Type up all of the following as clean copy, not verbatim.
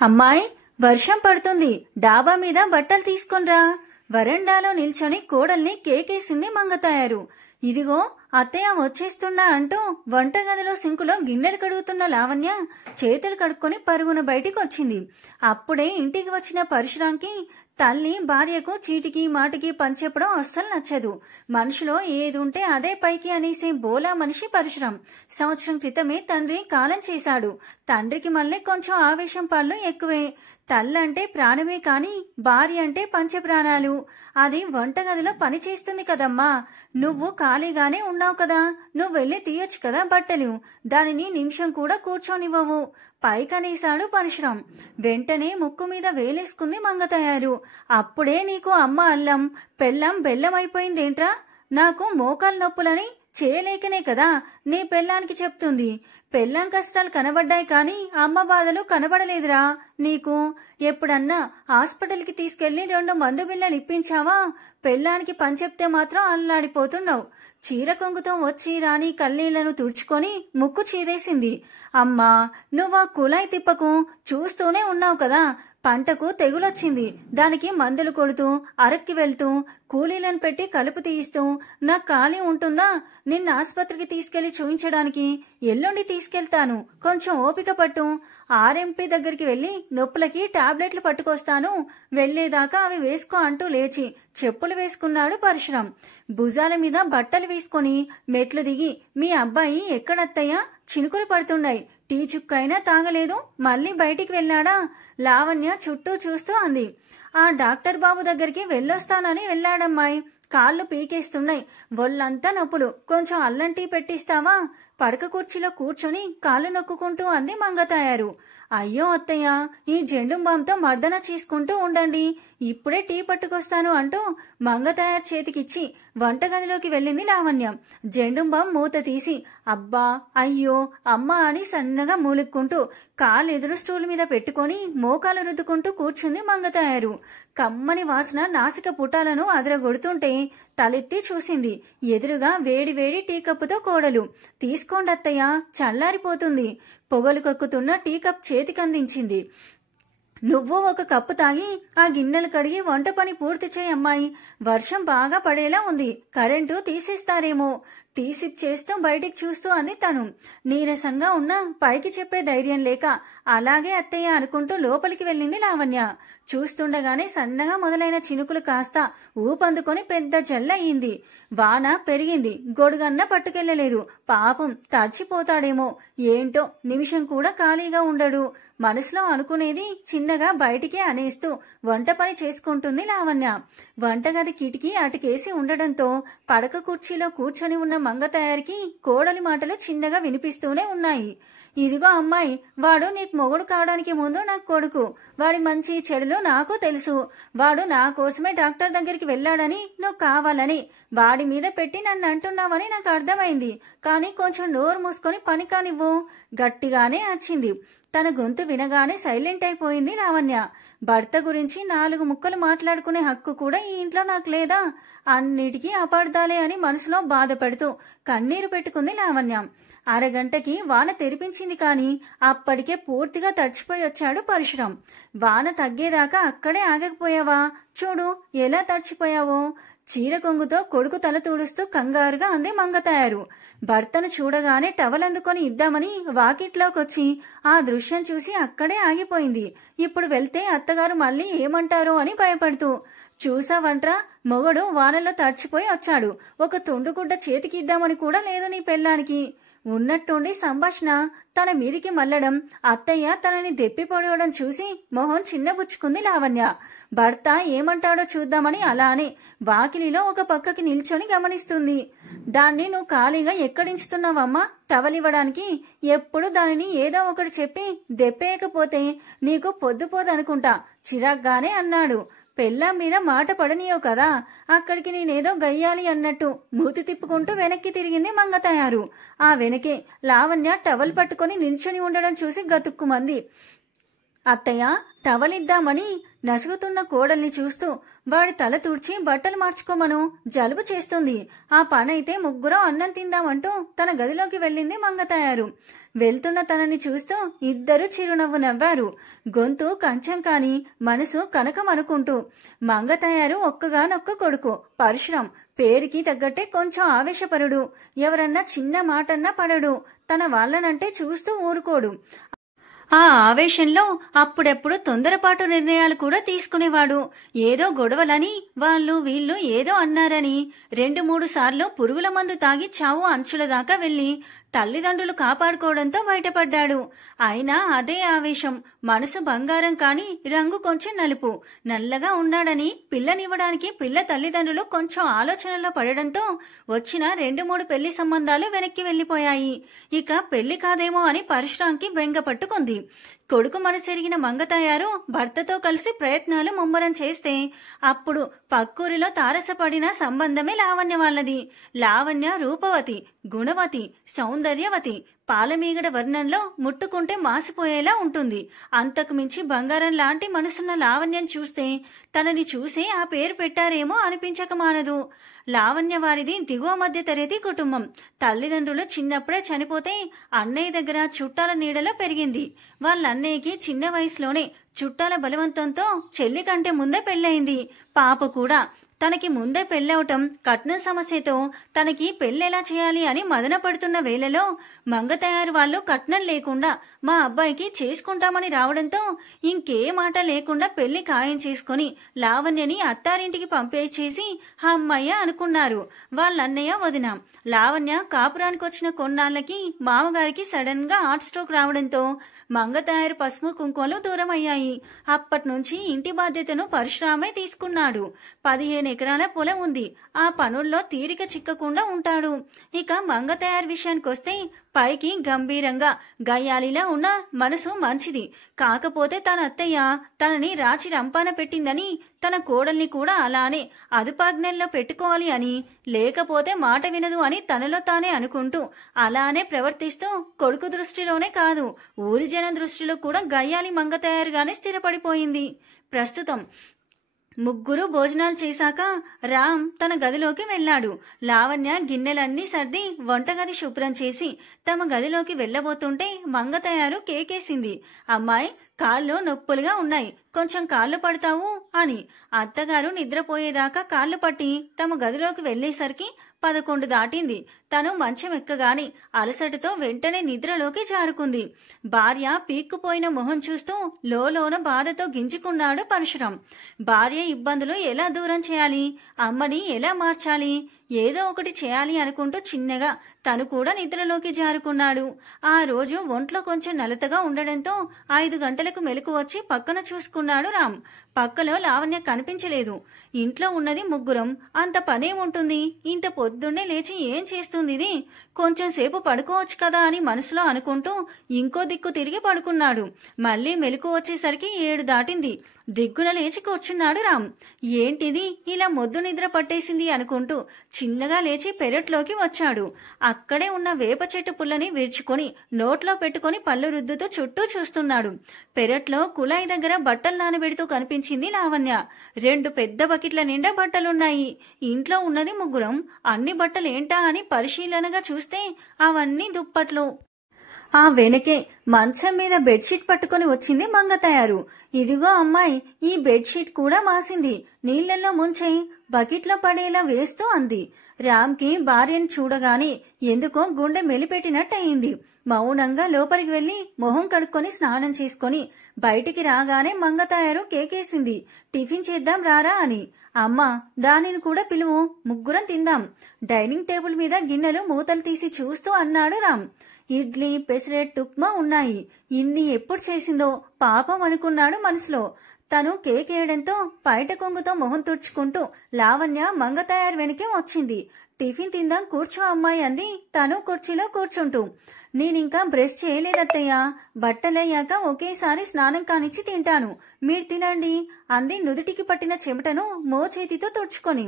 అమ్మాయి, వర్షం పడుతుంది, డాబా మీద బట్టలు తీసుకొనిరా. వరండాలో నిల్చొని కోడల్ని కేకేసింది మంగతాయారు. ఇదిగో అత్తయ్య వచ్చేస్తున్నా అంటూ వంటగదిలో సింకులో గిన్నెలు కడుగుతున్న లావణ్య చేతులు కడుక్కొని పరుగున బయటికి వచ్చింది. అప్పుడే ఇంటికి వచ్చిన పరశురాంకి తల్లి భార్యకు చీటికి మాటికి పంచెప్పడం అస్సలు నచ్చదు. మనిషిలో ఏది ఉంటే అదే పైకి అనేసే బోలా మనిషి పరశురాం. సంవత్సరం క్రితమే తండ్రి కాలం చేశాడు. తండ్రికి మళ్ళీ కొంచెం ఆవేశం పళ్ళు ఎక్కువే. తల్లంటే ప్రాణమే కాని భార్య అంటే పంచప్రాణాలు. అది వంటగదిలో పని చేస్తుంది కదమ్మా. నువ్వు ఖాళీగానే ఉన్నావు కదా, నువ్వు వెళ్ళి తీయొచ్చు కదా బట్టలు. దానిని నిమిషం కూడా కూర్చోనివ్వవు పైకనేశాడు పరశురాం. వెంటనే ముక్కు మీద వేలేసుకుంది మంగతాయారు. అప్పుడే నీకు అమ్మ అల్లం, పెళ్ళం బెల్లం అయిపోయిందేంట్రా? నాకు మోకాలు నొప్పులని చేయలేకనే కదా నీ పెళ్ళానికి చెప్తుంది. పెళ్ళం కష్టాలు కనబడ్డాయి కాని అమ్మ బాధలు కనబడలేదురా నీకు. ఎప్పుడన్నా హాస్పిటల్కి తీసుకెళ్లి 2 మందు బిళ్ళలు ఇప్పించావా? పెళ్ళానికి పని చెప్తే మాత్రం అల్లాడిపోతున్నావు. చీర కొంగుతో వచ్చి రాణి కళ్ళీళ్లను తుడుచుకొని ముక్కు చీదేసింది. అమ్మా, నువ్వు కులాయి తిప్పకు, చూస్తూనే ఉన్నావు కదా. పంటకు తెగులొచ్చింది, దానికి మందులు కొడుతూ అరక్కి వెళ్తూ కూలీలను పెట్టి కలుపు తీయిస్తూ నాకు ఖాళీ ఉంటుందా నిన్న ఆస్పత్రికి తీసుకెళ్లి చూయించడానికి? ఎల్లుండి తీసుకెళ్తాను, కొంచెం ఓపిక పట్టు. ఆర్ఎంపీ దగ్గరికి వెళ్లి నొప్పులకి టాబ్లెట్లు పట్టుకొస్తాను, వెళ్లేదాకా అవి వేసుకో అంటూ లేచి చెప్పులు వేసుకున్నాడు పరశురాం. భుజాల మీద బట్టలు వేసుకొని మెట్లు దిగి, మీ అబ్బాయి ఎక్కడత్తయ్యా? చినుకులు పడుతున్నాయి, టీ చుక్కైనా తాగలేదు, మళ్ళీ బయటికి వెళ్ళాడా? లావణ్య చుట్టూ చూస్తూ అంది. ఆ డాక్టర్ బాబు దగ్గరికి వెళ్ళొస్తానని వెళ్ళాడమ్మాయి. కాళ్ళు పీకేస్తున్నాయి, ఒళ్ళంతా నొప్పులు, కొంచెం అల్లం టీ పెట్టిస్తావా? పడక కుర్చీలో కూర్చొని కాళ్ళు నొక్కుంటూ అంది మంగతాయారు. అయ్యో అత్తయ్య, ఈ జెండుంబాంతో మర్దన చేసుకుంటూ ఉండండి, ఇప్పుడే టీ పట్టుకొస్తాను అంటూ మంగతాయారు చేతికిచ్చి వంటగదిలోకి వెళ్ళింది లావణ్య. జెండుంబాం మూత తీసి అబ్బా, అయ్యో, అమ్మ అని సన్నగా మూలుక్కుంటూ కాళ్ళెదురు స్టూల్ మీద పెట్టుకుని మోకాలు రుద్దుకుంటూ కూర్చుంది మంగతాయారు. కమ్మని వాసన నాసిక పుటాలను అదరగొడుతుంటే తలెత్తి చూసింది. ఎదురుగా వేడి వేడి టీ కప్పుతో కోడలు. తీసుకోండి అత్తయ్య, చల్లారిపోతుంది. పొగలు కక్కుతున్న టీ కప్ చేతికందించింది. నువ్వు ఒక కప్పు తాగి ఆ గిన్నెలు కడిగి వంట పని పూర్తి చేయి అమ్మాయి. వర్షం బాగా పడేలా ఉంది, కరెంటు తీసేస్తారేమో. టీ సిప్ చేస్తూ బయటికి చూస్తూ అంది తను. నీరసంగా ఉన్నా పైకి చెప్పే ధైర్యం లేక అలాగే అత్తయ్య అనుకుంటూ లోపలికి వెళ్ళింది లావణ్య. చూస్తుండగానే సన్నగా మొదలైన చినుకులు కాస్త ఊపందుకొని పెద్ద జల్లయింది. వాన పెరిగింది, గొడుగన్న పట్టుకెళ్లలేదు. పాపం తడిచిపోతాడేమో. ఏంటో నిమిషం కూడా ఖాళీగా ఉండడు. మనసులో అనుకునేది చిన్నగా బయటికి అనేస్తూ వంట పని చేసుకుంటుంది లావణ్య. వంటగది కిటికీ అటుకేసి ఉండడంతో పడక కుర్చీలో కూర్చొని ఉన్న మంగతాయారికి కోడలి మాటలు చిన్నగా వినిపిస్తూనే ఉన్నాయి. ఇదిగో అమ్మాయి, వాడు నీకు మొగుడు కావడానికి ముందు నాకు కొడుకు. వాడి మంచి చెడులు నాకు తెలుసు. వాడు నా కోసమే డాక్టర్ దగ్గరికి వెళ్ళాడని, నువ్వు కావాలని వాడి మీద పెట్టి నన్ను అంటున్నావని నాకు అర్థమైంది. కానీ కొంచెం నోరు మూసుకొని పని కానివ్వు. గట్టిగానే అరిచింది. తన గొంతు వినగానే సైలెంట్ అయిపోయింది లావణ్య. భర్త గురించి 4 ముక్కలు మాట్లాడుకునే హక్కు కూడా ఈ ఇంట్లో నాకు లేదా? అన్నిటికీ అపార్థాలే అని మనసులో బాధపడుతూ కన్నీరు పెట్టుకుంది లావణ్య. అరగంటకి వాన తెరిపించింది కాని అప్పటికే పూర్తిగా తడిచిపోయి వచ్చాడు పరశురాం. వాన తగ్గేదాకా అక్కడే ఆగకపోయావా? చూడు ఎలా తడిచిపోయావో. చీర కొంగుతో కొడుకు తల తూడుస్తూ కంగారుగా అంది మంగతాయారు. భర్తను చూడగానే టవల్ అందుకొని ఇద్దామని వాకిట్లోకొచ్చి ఆ దృశ్యం చూసి అక్కడే ఆగిపోయింది. ఇప్పుడు వెళ్తే అత్తగారు మళ్ళీ ఏమంటారో అని భయపడుతూ. చూసావంట్రా, మొగుడు వానలో తడిచిపోయి వచ్చాడు. ఒక తుండుగుడ్డ చేతికి ఇద్దామని కూడా లేదు నీ పెళ్ళానికి. ఉన్నట్టుండి సంభాషణ తన మీదికి మళ్లడం, అత్తయ్య తనని దెప్పి పొడవడం చూసి మొహం చిన్నబుచ్చుకుంది లావణ్య. భర్త ఏమంటాడో చూద్దామని అలానే వాకిలిలో ఒక పక్కకి నిల్చొని గమనిస్తుంది. దాన్ని నువ్వు ఖాళీగా ఎక్కడించుతున్నావమ్మా టవల్ ఇవ్వడానికి? ఎప్పుడు దానిని ఏదో ఒకటి చెప్పి దెప్పేయకపోతే నీకు పొద్దుపోదనుకుంటా చిరాగ్గానే అన్నాడు. పెళ్ళాం మీద మాట పడనీయో కదా, అక్కడికి నేనేదో గయ్యాలి అన్నట్టు మూతి తిప్పుకుంటూ వెనక్కి తిరిగింది మంగతాయారు. ఆ వెనకే లావణ్య టవల్ పట్టుకుని నిల్చొని ఉండడం చూసి గతుక్కుమంది. అత్తయ్య, టవల్ ఇద్దామని నసుగుతున్న కోడల్ని చూస్తూ వాడి తల తుడిచి బట్టలు మార్చుకోమను, జలుబు చేస్తుంది. ఆ పనైతే ముగ్గురం అన్నం తిందామంటూ తన గదిలోకి వెళ్ళింది మంగతాయారు. వెళ్తున్న తనని చూస్తూ ఇద్దరు చిరునవ్వు నవ్వారు. గొంతు కంచం కాని మనసు కనకం అనుకుంటూ. మంగతాయారు ఒక్కగానొక్క కొడుకు పరశురాం. పేరుకి తగ్గట్టే కొంచెం ఆవేశపరుడు. ఎవరన్నా చిన్న మాటన్నా పడడు. తన వాళ్ళనంటే చూస్తూ ఊరుకోడు. ఆ ఆవేశంలో అప్పుడెప్పుడు తొందరపాటు నిర్ణయాలు కూడా తీసుకునేవాడు. ఏదో గొడవలని వాళ్ళు వీళ్ళు ఏదో అన్నారని 2-3 సార్లు పురుగుల మందు తాగి చావు అంచుల దాకా వెళ్లి తల్లిదండ్రులు కాపాడుకోవడంతో బయటపడ్డాడు. అయినా అదే ఆవేశం. మనసు బంగారం కాని రంగు కొంచెం నలుపు. నల్లగా ఉన్నాడని పిల్లనివ్వడానికి పిల్ల తల్లిదండ్రులు కొంచెం ఆలోచనలో పడడంతో వచ్చిన 2-3 పెళ్లి సంబంధాలు వెనక్కి వెళ్లిపోయాయి. ఇక పెళ్లి కాదేమో అని పరశురాంకి బెంగ పట్టుకుంది. కొడుకు మనసెరిగిన మంగతాయారు భర్తతో కలిసి ప్రయత్నాలు ముమ్మరం చేస్తే అప్పుడు పక్కూరిలో తారసపడిన సంబంధమే లావణ్య వాళ్ళది. లావణ్య రూపవతి, గుణవతి, సౌందర్యవతి. పాలమీగడ వర్ణంలో ముట్టుకుంటే మాసిపోయేలా ఉంటుంది. అంతకు మించి బంగారం లాంటి మనసున్న లావణ్యం చూస్తే తనని చూసే ఆ పేరు పెట్టారేమో అనిపించక మానదు. లావణ్య వారిది దిగువ మధ్య తరగతి కుటుంబం. తల్లిదండ్రులు చిన్నప్పుడే చనిపోతే అన్నయ్య దగ్గర చుట్టాల నీడలో పెరిగింది. వాళ్ళ అన్నయ్యకి చిన్న వయసులోనే చుట్టాల బలవంతంతో చెల్లి కంటే ముందే పెళ్ళయింది. పాప కూడా. తనకి ముందే పెళ్ళవటం, కట్నం సమస్యతో తనకి పెళ్ళెలా చేయాలి అని మదన పడుతున్న వేళలో మంగతాయారు వాళ్ళు కట్నం లేకుండా మా అబ్బాయికి చేసుకుంటామని రావడంతో ఇంకే మాట లేకుండా పెళ్లి ఖాయం చేసుకుని లావణ్యని అత్తారింటికి పంపేసేసి అమ్మయ్య అనుకున్నారు వాళ్ళన్నయ్య వదిన. లావణ్య కాపురానికి వచ్చిన కొన్నాళ్లకి మామగారికి సడన్ గా హార్ట్ స్ట్రోక్ రావడంతో మంగతాయారు పసుపు కుంకుమలు దూరం అయ్యాయి. అప్పట్నుంచి ఇంటి బాధ్యతను పరశురామే తీసుకున్నాడు. 15 ఎకరాల పొలం ఉంది. ఆ పనుల్లో తీరిక చిక్కకుండా ఉంటాడు. ఇక మంగతాయారు విషయానికొస్తే పైకి గంభీరంగా గయ్యాలిలా ఉన్న మనసు మంచిది. కాకపోతే తన అత్తయ్య తనని రాచి రంపాన పెట్టిందని తన కోడల్ని కూడా అలానే అదుపాజ్ఞల్లో పెట్టుకోవాలి అని, లేకపోతే మాట వినదు అని తనలో తానే అనుకుంటూ అలానే ప్రవర్తిస్తూ కొడుకు దృష్టిలోనే కాదు ఊరి జనం దృష్టిలో కూడా గయ్యాలి మంగతాయారుగానే స్థిరపడిపోయింది. ప్రస్తుతం ముగ్గురు భోజనాలు చేశాక రామ్ తన గదిలోకి వెళ్లాడు. లావణ్య గిన్నెలన్నీ సర్ది వంటగది శుభ్రం చేసి తమ గదిలోకి వెళ్లబోతుంటే మంగతాయారు కేకేసింది. అమ్మాయి, కాళ్ళు నొప్పులుగా ఉన్నాయి, కొంచెం కాళ్ళు పడతావు అని. అత్తగారు నిద్రపోయేదాకా కాళ్ళు పట్టి తమ గదిలోకి వెళ్లేసరికి 11 దాటింది. తను మంచం ఎక్కగాని అలసటతో వెంటనే నిద్రలోకి జారుకుంది. భార్య పీక్కుపోయిన మొహం చూస్తూ లోలోన బాధతో గింజుకున్నాడు పరశురాం. భార్య ఇబ్బందులు ఎలా దూరం చేయాలి, అమ్మని ఎలా మార్చాలి, ఏదో ఒకటి చేయాలి అనుకుంటూ చిన్నగా తను కూడా నిద్రలోకి జారుకున్నాడు. ఆ రోజు ఒంట్లో కొంచెం నలతగా ఉండడంతో 5 గంటలకు మెలకు వచ్చి పక్కన చూసుకున్నాడు రామ్. పక్కలో లావణ్య కనిపించలేదు. ఇంట్లో ఉన్నది ముగ్గురం. అంత పనేముంటుంది? ఇంత పొద్దున్నే లేచి ఏం చేస్తుంది ఇది? కొంచెం సేపు పడుకోవచ్చు కదా అని మనసులో అనుకుంటూ ఇంకో దిక్కు తిరిగి పడుకున్నాడు. మళ్లీ మెలకు వచ్చేసరికి 7 దాటింది. దిగ్గున లేచి కూర్చున్నాడు రామ్. ఏంటిది ఇలా మొద్దు నిద్ర పట్టేసింది అనుకుంటూ చిన్నగా లేచి పెరట్లోకి వచ్చాడు. అక్కడే ఉన్న వేప చెట్టు పుల్లని విరుచుకొని నోట్లో పెట్టుకుని పళ్ళు రుద్దుతూ చుట్టూ చూస్తున్నాడు. పెరట్లో కుళాయి దగ్గర బట్టలు నానబెడుతూ కనిపించింది లావణ్య. 2 పెద్ద బకెట్ల నిండా బట్టలున్నాయి. ఇంట్లో ఉన్నది ముగ్గురం. అన్ని బట్టలేంటా అని పరిశీలనగా చూస్తే అవన్నీ దుప్పట్లు. ఆ వెనకే మంచం మీద బెడ్షీట్ పట్టుకుని వచ్చింది మంగతాయారు. ఇదిగో అమ్మాయి, ఈ బెడ్షీట్ కూడా మాసింది, నీళ్లలో ముంచేయి, బకెట్లో పడేలా వేస్తూ అంది. రామ్కి భార్యను చూడగానే ఎందుకో గుండె మెలిపెట్టినట్టయింది. మౌనంగా లోపలికి వెళ్లి మొహం కడుక్కొని స్నానం చేసుకుని బయటికి రాగానే మంగతాయారు కేకేసింది. టిఫిన్ చేద్దాం రారా అని. అమ్మా, దానిని కూడా పిలువు, ముగ్గురం తిందాం. డైనింగ్ టేబుల్ మీద గిన్నెలు మూతలు తీసి చూస్తూ అన్నాడు రామ్. ఇడ్లీ, పెసరెట్, ఉప్మా ఉన్నాయి. ఇన్ని ఎప్పుడు చేసిందో పాపం అనుకున్నాడు మనసులో. తను కేకేయడంతో పైట కొంగుతో మొహం తుడుచుకుంటూ లావణ్య మంగతాయారు వెనకే వచ్చింది. టిఫిన్ తిందాం, కూర్చో అమ్మాయి అంది తను కుర్చీలో కూర్చుంటూ. నేనింకా బ్రష్ చేయలేదత్తయ్య, బట్టలయ్యాక ఒకేసారి స్నానం కానిచ్చి తింటాను, మీరు తినండి అంది నుదుటికి పట్టిన చెమటను మోచేతితో తుడుచుకొని.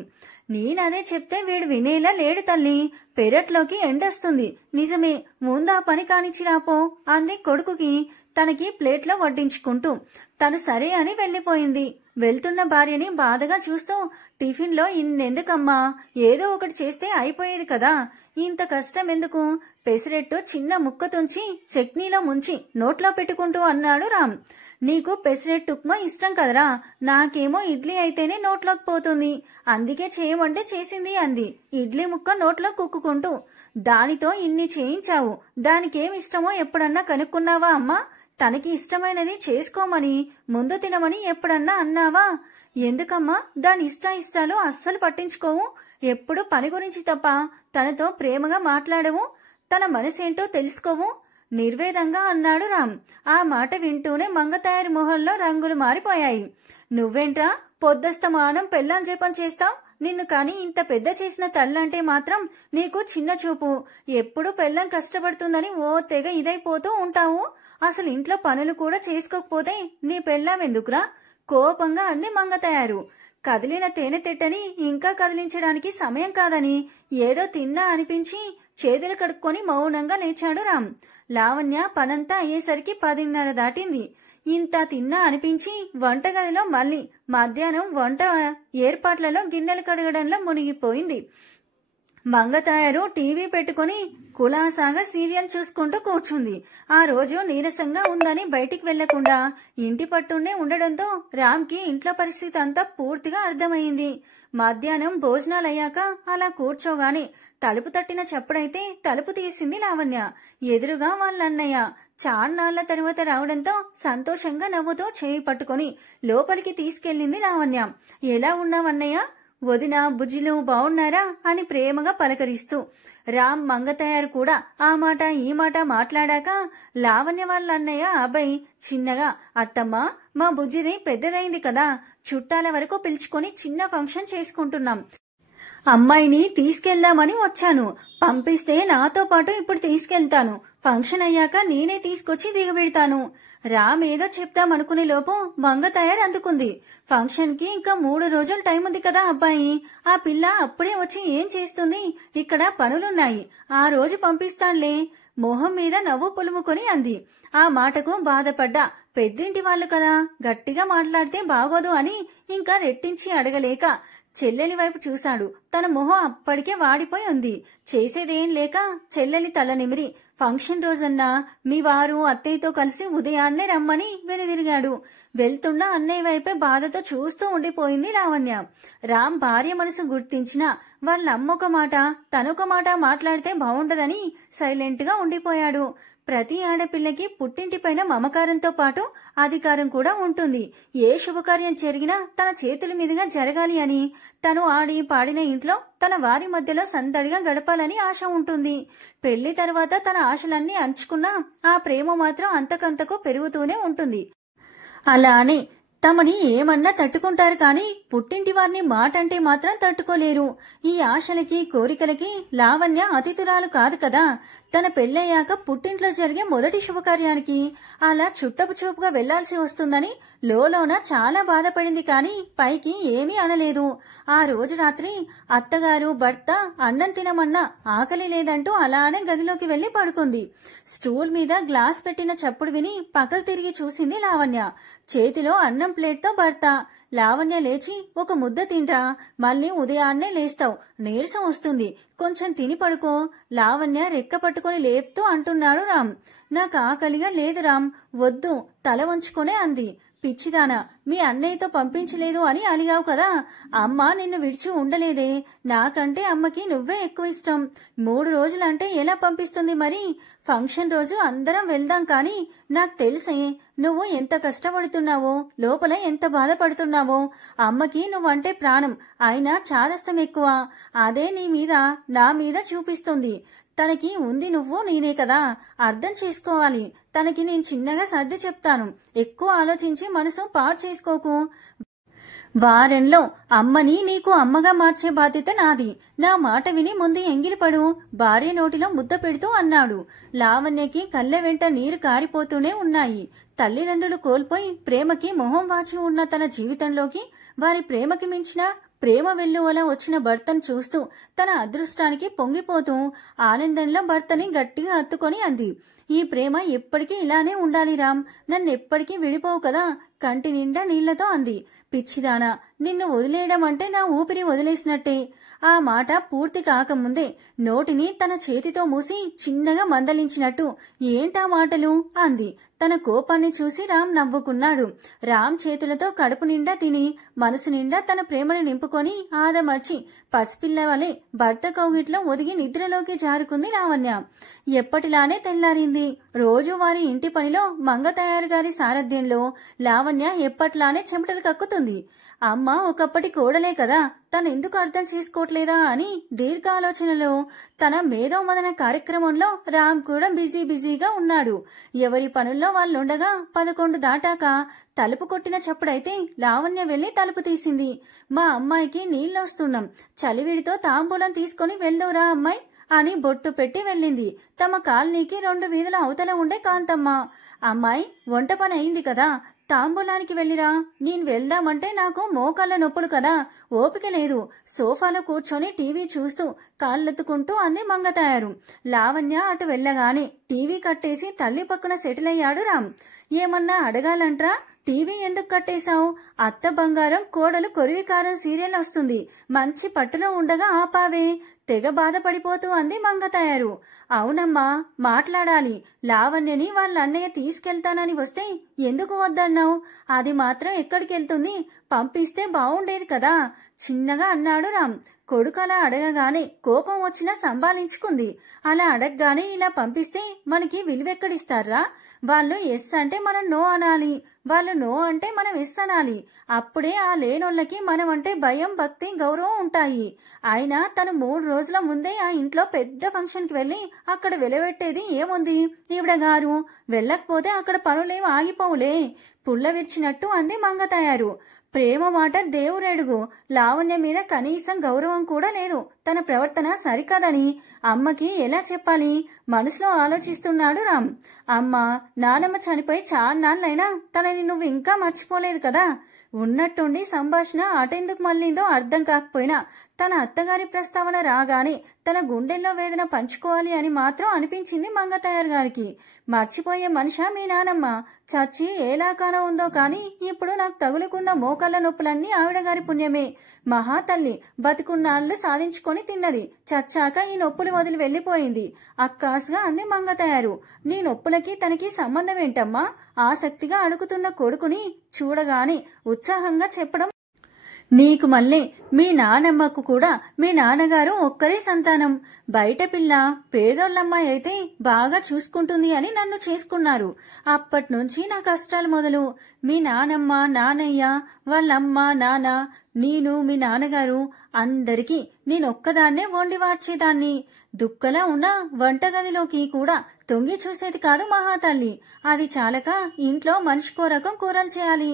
నేనదే చెప్తే వీడు వినేలా లేడు తల్లి, పెరట్లోకి ఎండొస్తుంది. నిజమే, ముందా పని కానిచ్చిరాపో అంది కొడుకుకి తనకి ప్లేట్లో వడ్డించుకుంటూ. తను సరే అని వెళ్లిపోయింది. వెళ్తున్న భార్యని బాధగా చూస్తూ, టిఫిన్లో ఇన్నెందుకమ్మా, ఏదో ఒకటి చేస్తే అయిపోయేది కదా, ఇంత కష్టం ఎందుకు, పెసరెట్టు చిన్న ముక్క తుంచి చట్నీలో ముంచి నోట్లో పెట్టుకుంటూ అన్నాడు రామ్. నీకు పెసరెట్టు ఉప్మా ఇష్టం కదరా, నాకేమో ఇడ్లీ అయితేనే నోట్లోకి పోతుంది, అందుకే చేయమంటే చేసింది అంది ఇడ్లీ ముక్క నోట్లో కుక్కుకుంటూ. దానితో ఇన్ని చేయించావు, దానికేమిష్టమో ఎప్పుడన్నా కనుక్కున్నావా అమ్మా, తనకి ఇష్టమైనది చేసుకోమని ముందు తినమని ఎప్పుడన్నా అన్నావా? ఎందుకమ్మా దాని ఇష్టాలు అస్సలు పట్టించుకోవు, ఎప్పుడు పని గురించి తప్ప తనతో ప్రేమగా మాట్లాడవు, తన మనసేంటో తెలుసుకోవు నిర్వేదంగా అన్నాడు రామ్. ఆ మాట వింటూనే మంగతాయారి మొహంలో రంగులు మారిపోయాయి. నువ్వేంట్రా పొద్దస్తమానం పెళ్ళాం జపం చేస్తావు, నిన్ను కాని ఇంత పెద్ద చేసిన తల్లంటే మాత్రం నీకు చిన్న చూపు, ఎప్పుడు పెళ్ళం కష్టపడుతుందని ఓ తెగ ఇదైపోతూ ఉంటావు, అసలు ఇంట్లో పనులు కూడా చేసుకోకపోతే నీ పెళ్ళాం ఎందుకురా, కోపంగా అంది మంగతాయారు. కదిలిన తేనె తిట్టని ఇంకా కదిలించడానికి సమయం కాదని ఏదో తిన్నా అనిపించి చేతులు కడుక్కొని మౌనంగా లేచాడు రామ్. లావణ్య పనంతా అయ్యేసరికి 10:30 దాటింది. ఇంత తిన్నా అనిపించి వంటగదిలో మళ్ళీ మధ్యాహ్నం వంట ఏర్పాట్లలో గిన్నెలు కడగడంలో మునిగిపోయింది. మంగతాయారు టీవీ పెట్టుకుని కులాసాగా సీరియల్ చూసుకుంటూ కూర్చుంది. ఆ రోజు నీరసంగా ఉందని బయటికి వెళ్లకుండా ఇంటి పట్టునే ఉండడంతో రామ్కి ఇంట్లో పరిస్థితి అంతా పూర్తిగా అర్థమైంది. మధ్యాహ్నం భోజనాలయ్యాక అలా కూర్చోగానే తలుపు తట్టిన చప్పుడైతే తలుపు తీసింది లావణ్య. ఎదురుగా వాళ్ళన్నయ్య చాన్నాళ్ల తరువాత రావడంతో సంతోషంగా నవ్వుతూ చేయి పట్టుకుని లోపలికి తీసుకెళ్లింది లావణ్య. ఎలా ఉన్నావన్నయ్య, వదిన బుజ్జిలు బావున్నారా అని ప్రేమగా పలకరిస్తూ. రామ్ మంగతాయారు కూడా ఆ మాట ఈ మాట మాట్లాడాక లావణ్య వాళ్ళ అన్నయ్య అబ్బాయి చిన్నగా, అత్తమ్మ మా బుజ్జిది పెద్దదైంది కదా, చుట్టాల వరకు పిలుచుకొని చిన్న ఫంక్షన్ చేసుకుంటున్నాం, అమ్మాయిని తీసుకెళ్దామని వచ్చాను, పంపిస్తే నాతో పాటు ఇప్పుడు తీసుకెళ్తాను, ఫంక్షన్ అయ్యాక నేనే తీసుకొచ్చి దిగబెడతాను. రామ్ ఏదో చెప్తామనుకునే లోపు మంగతాయారు అందుకుంది. ఫంక్షన్ కి ఇంకా 3 రోజులు టైం ఉంది కదా అబ్బాయి, ఆ పిల్ల అప్పుడే వచ్చి ఏం చేస్తుంది, ఇక్కడ పనులున్నాయి, ఆ రోజు పంపిస్తానులే, మొహం మీద నవ్వు పులుముకొని అంది. ఆ మాటకు బాధపడ్డా. పెద్దింటి వాళ్ళు కదా, గట్టిగా మాట్లాడితే బాగోదు అని ఇంకా రెట్టించి అడగలేక చెల్లెలి వైపు చూశాడు. తన మొహం అప్పటికే వాడిపోయి ఉంది. చేసేదేం లేక చెల్లెలి తల నిమిరి, ఫంక్షన్ రోజన్నా మీ వారు అత్తయ్యతో కలిసి ఉదయాన్నే రమ్మని వెనుదిరిగాడు. వెళ్తున్న అన్నయ్య వైపే బాధతో చూస్తూ ఉండిపోయింది లావణ్య. రామ్ భార్య మనసు గుర్తించిన వాళ్ళమ్మ ఒక మాట తనొక మాట మాట్లాడితే బాగుండదని సైలెంట్ గా ఉండిపోయాడు. ప్రతి ఆడపిల్లకి పుట్టింటిపైన మమకారంతో పాటు అధికారం కూడా ఉంటుంది. ఏ శుభకార్యం జరిగినా తన చేతుల మీదుగా జరగాలి అని, తను ఆడి పాడిన ఇంట్లో తన వారి మధ్యలో సందడిగా గడపాలని ఆశ ఉంటుంది. పెళ్లి తర్వాత తన ఆశలన్నీ అంచుకున్నా ఆ ప్రేమ మాత్రం అంతకంతకు పెరుగుతూనే ఉంటుంది. అలానే తమని ఏమన్నా తట్టుకుంటారు కానీ పుట్టింటి వారిని మాట అంటే మాత్రం తట్టుకోలేరు. ఈ ఆశలకి కోరికలకి లావణ్య అతిథురాలు కాదు కదా. తన పెళ్ళయ్యాక పుట్టింట్లో జరిగే మొదటి శుభకార్యానికి అలా చుట్టపు చూపుగా వెళ్లాల్సి వస్తుందని లోలోన చాలా బాధపడింది కానీ పైకి ఏమీ అనలేదు. ఆ రోజు రాత్రి అత్తగారు భర్త అన్నం తినమన్నా ఆకలి లేదంటూ అలానే గదిలోకి వెళ్లి పడుకుంది. స్టూల్ మీద గ్లాస్ పెట్టిన చప్పుడు విని పక్కకు తిరిగి చూసింది లావణ్య. చేతిలో అన్నం ప్లేట్తో భర్త. లావణ్య లేచి, ఒక ముద్ద తింటా, మళ్ళీ ఉదయాన్నే లేస్తావు, నీరసం వస్తుంది, కొంచెం తిని పడుకో, లావణ్య రెక్క పట్టుకుని లేపుతూ అంటున్నాడు రామ్. నాకు ఆకలిగా లేదు రామ్, వద్దు, తల వంచుకొనే అంది. పిచ్చిదానా, మీ అన్నయ్యతో పంపించలేదు అని అలిగావు కదా, అమ్మ నిన్ను విడిచి ఉండలేదే, నాకంటే అమ్మకి నువ్వే ఎక్కువ ఇష్టం, 3 రోజులంటే ఎలా పంపిస్తుంది మరి, ఫంక్షన్ రోజు అందరం వెళ్దాం కానీ నాకు తెలిసే నువ్వు ఎంత కష్టపడుతున్నావో, లోపల ఎంత బాధపడుతున్నావో, అమ్మకి నువ్వంటే ప్రాణం, అయినా చాదస్తం ఎక్కువ, అదే నీ మీద నా మీద చూపిస్తుంది, తనకి ఉంది నువ్వు నేనే కదా, అర్థం చేసుకోవాలి, తనకి నేను చిన్నగా సర్ది చెప్తాను, ఎక్కువ ఆలోచించి మనసు పాడు చేసుకోకు, వారంలో అమ్మని నీకు అమ్మగా మార్చే బాధ్యత నాది, నా మాట విని ముందు ఎంగిలిపడు, భార్య నోటిలో ముద్ద పెడుతూ అన్నాడు. లావణ్యకి కళ్ళ వెంట నీరు కారిపోతూనే ఉన్నాయి. తల్లిదండ్రులు కోల్పోయి ప్రేమకి మొహం వాచి ఉన్న తన జీవితంలోకి వారి ప్రేమకి మించిన ప్రేమ వెల్లువలా వచ్చిన భర్తను చూస్తూ తన అదృష్టానికి పొంగిపోతూ ఆనందంలో భర్తని గట్టిగా హత్తుకొని అంది. ఈ ప్రేమ ఎప్పటికీ ఇలానే ఉండాలి రామ్, నన్నెప్పటికీ విడిపోవు కదా, కంటి నిండా నీళ్లతో అంది. పిచ్చిదానా, నిన్ను వదిలేయడం అంటే నా ఊపిరి వదిలేసినట్టే. ఆ మాట పూర్తి కాకముందే నోటిని తన చేతితో మూసి చిన్నగా మందలించినట్టు ఏంటా మాటలు అంది. తన కోపాన్ని చూసి రామ్ నవ్వుకున్నాడు. రామ్ చేతులతో కడుపు నిండా తిని మనసు నిండా తన ప్రేమను నింపుకొని ఆదమర్చి పసిపిల్ల వలె భర్త కౌగిట్లో ఒదిగి నిద్రలోకి జారుకుంది లావణ్య. ఎప్పటిలానే తెల్లారింది. రోజు వారి ఇంటి పనిలో మంగతయారు గారి సారథ్యంలో లావణ్య ఎప్పట్లానే చెమటలు కక్కుతుంది. అమ్మ ఒకప్పటి కోడలే కదా, తనెందుకు అర్థం చేసుకోవట్లేదా అని దీర్ఘాలోచనలో తన మేధోమదన కార్యక్రమంలో రామ్ కూడా బిజీగా ఉన్నాడు. ఎవరి పనుల్లో వాళ్ళుండగా 11 దాటాక తలుపు కొట్టిన చప్పుడైతే లావణ్య వెళ్లి తలుపు తీసింది. మా అమ్మాయికి నీళ్లొస్తున్నాం, చలివిడితో తాంబూలం తీసుకుని వెళ్దవురా అమ్మాయి అని బొట్టు పెట్టి వెళ్ళింది. తమ కాలనీకి 2 వీధుల అవతల ఉండే కాంతమ్మ. అమ్మాయి వంట పని అయింది కదా, తాంబూలానికి వెళ్ళిరా, నేను వెళ్దామంటే నాకు మోకాళ్ళ నొప్పులు కదా, ఓపిక లేదు. సోఫాలో కూర్చొని టీవీ చూస్తూ కాళ్ళెత్తుకుంటూ అంది మంగతయారు. లావణ్య అటు వెళ్ళగానే టీవీ కట్టేసి తల్లి పక్కన సెటిల్ అయ్యాడు రామ్. ఏమన్నా అడగాలంట్రా, టీవీ ఎందుకు కట్టేశావు? అత్త బంగారం కోడలు కొరివికారం సీరియల్ వస్తుంది, మంచి పట్టులో ఉండగా ఆపావే, తెగ బాధపడిపోతూ అంది మంగతయారు. అవునమ్మా, మాట్లాడాలి. లావణ్యని వాళ్ళ అన్నయ్య తీసుకెళ్తానని వస్తే ఎందుకు వద్దన్నావు? అది మాత్రం ఎక్కడికెళ్తుంది, పంపిస్తే బావుండేది కదా చిన్నగా అన్నాడు రామ్. కొడుకు అలా అడగగానే కోపం వచ్చినా సంభాలించుకుంది. అలా అడగగానే ఇలా పంపిస్తే మనకి విలువెక్కడిస్తారా? వాళ్ళు ఎస్ అంటే మనం నో అనాలి, వాళ్ళు నో అంటే మనం ఎస్ అనాలి. అప్పుడే ఆ లేనోళ్ళకి మనం అంటే భయం, భక్తి, గౌరవం ఉంటాయి. అయినా తను 3 రోజుల ముందే ఆ ఇంట్లో పెద్ద ఫంక్షన్కి వెళ్ళి అక్కడ వెలవెట్టేది ఏముంది ఈవిడ గారు? వెళ్ళకపోతే అక్కడ పనులేం ఆగిపోవులే, పుల్ల విరిచినట్టు అంది మంగతయారు. ప్రేమ మాట దేవురెడుగు, లావణ్య మీద కనీసం గౌరవం కూడా లేదు. తన ప్రవర్తన సరికాదని అమ్మకి ఎలా చెప్పాలి మనసులో ఆలోచిస్తున్నాడు రామ్. అమ్మ, నానమ్మ చనిపోయి చాన్నాళ్ళైనా తనని నువ్వు ఇంకా మర్చిపోలేదు కదా. ఉన్నట్టుండి సంభాషణ అటెందుకు మళ్ళీందో అర్థం కాకపోయినా తన అత్తగారి ప్రస్తావన రాగానే తన గుండెల్లో వేదన పంచుకోవాలి అని మాత్రం అనిపించింది మంగతయారు గారికి. మర్చిపోయే మనిషా మీ నానమ్మ? చచ్చి ఏలాకాన ఉందో కాని ఇప్పుడు నాకు తగులుకున్న మోకాళ్ళ నొప్పులన్నీ ఆవిడ గారి పుణ్యమే. మహాతల్లి బతుకున్నాళ్ళు సాధించుకొని తిన్నది, చచ్చాక ఈ నొప్పులు వదిలి వెళ్లిపోయింది అక్కాసుగా అంది మంగతయారు. నీ నొప్పులకి తనకి సంబంధం ఏంటమ్మా? ఆసక్తిగా అడుగుతున్న కొడుకుని చూడగానే ఉత్సాహంగా చెప్పడం. నీకు మళ్ళీ మీ నానమ్మకు కూడా మీ నాన్నగారు ఒక్కరే సంతానం. బయట పిల్ల పేదోళ్ళమ్మాయి అయితే బాగా చూసుకుంటుంది అని నన్ను చేసుకున్నారు. అప్పట్నుంచి నా కష్టాలు మొదలు. మీ నానమ్మ, నానయ్య, వాళ్ళమ్మ, నాన్న, నేను, మీ నాన్నగారు అందరికీ నేనొక్కదాన్నే వండి వార్చేదాన్ని. దుక్కలా ఉన్న వంటగదిలోకి కూడా తొంగి చూసేది కాదు మహాతల్లి. అది చాలక ఇంట్లో మనిషికో రకం కూరలు చేయాలి.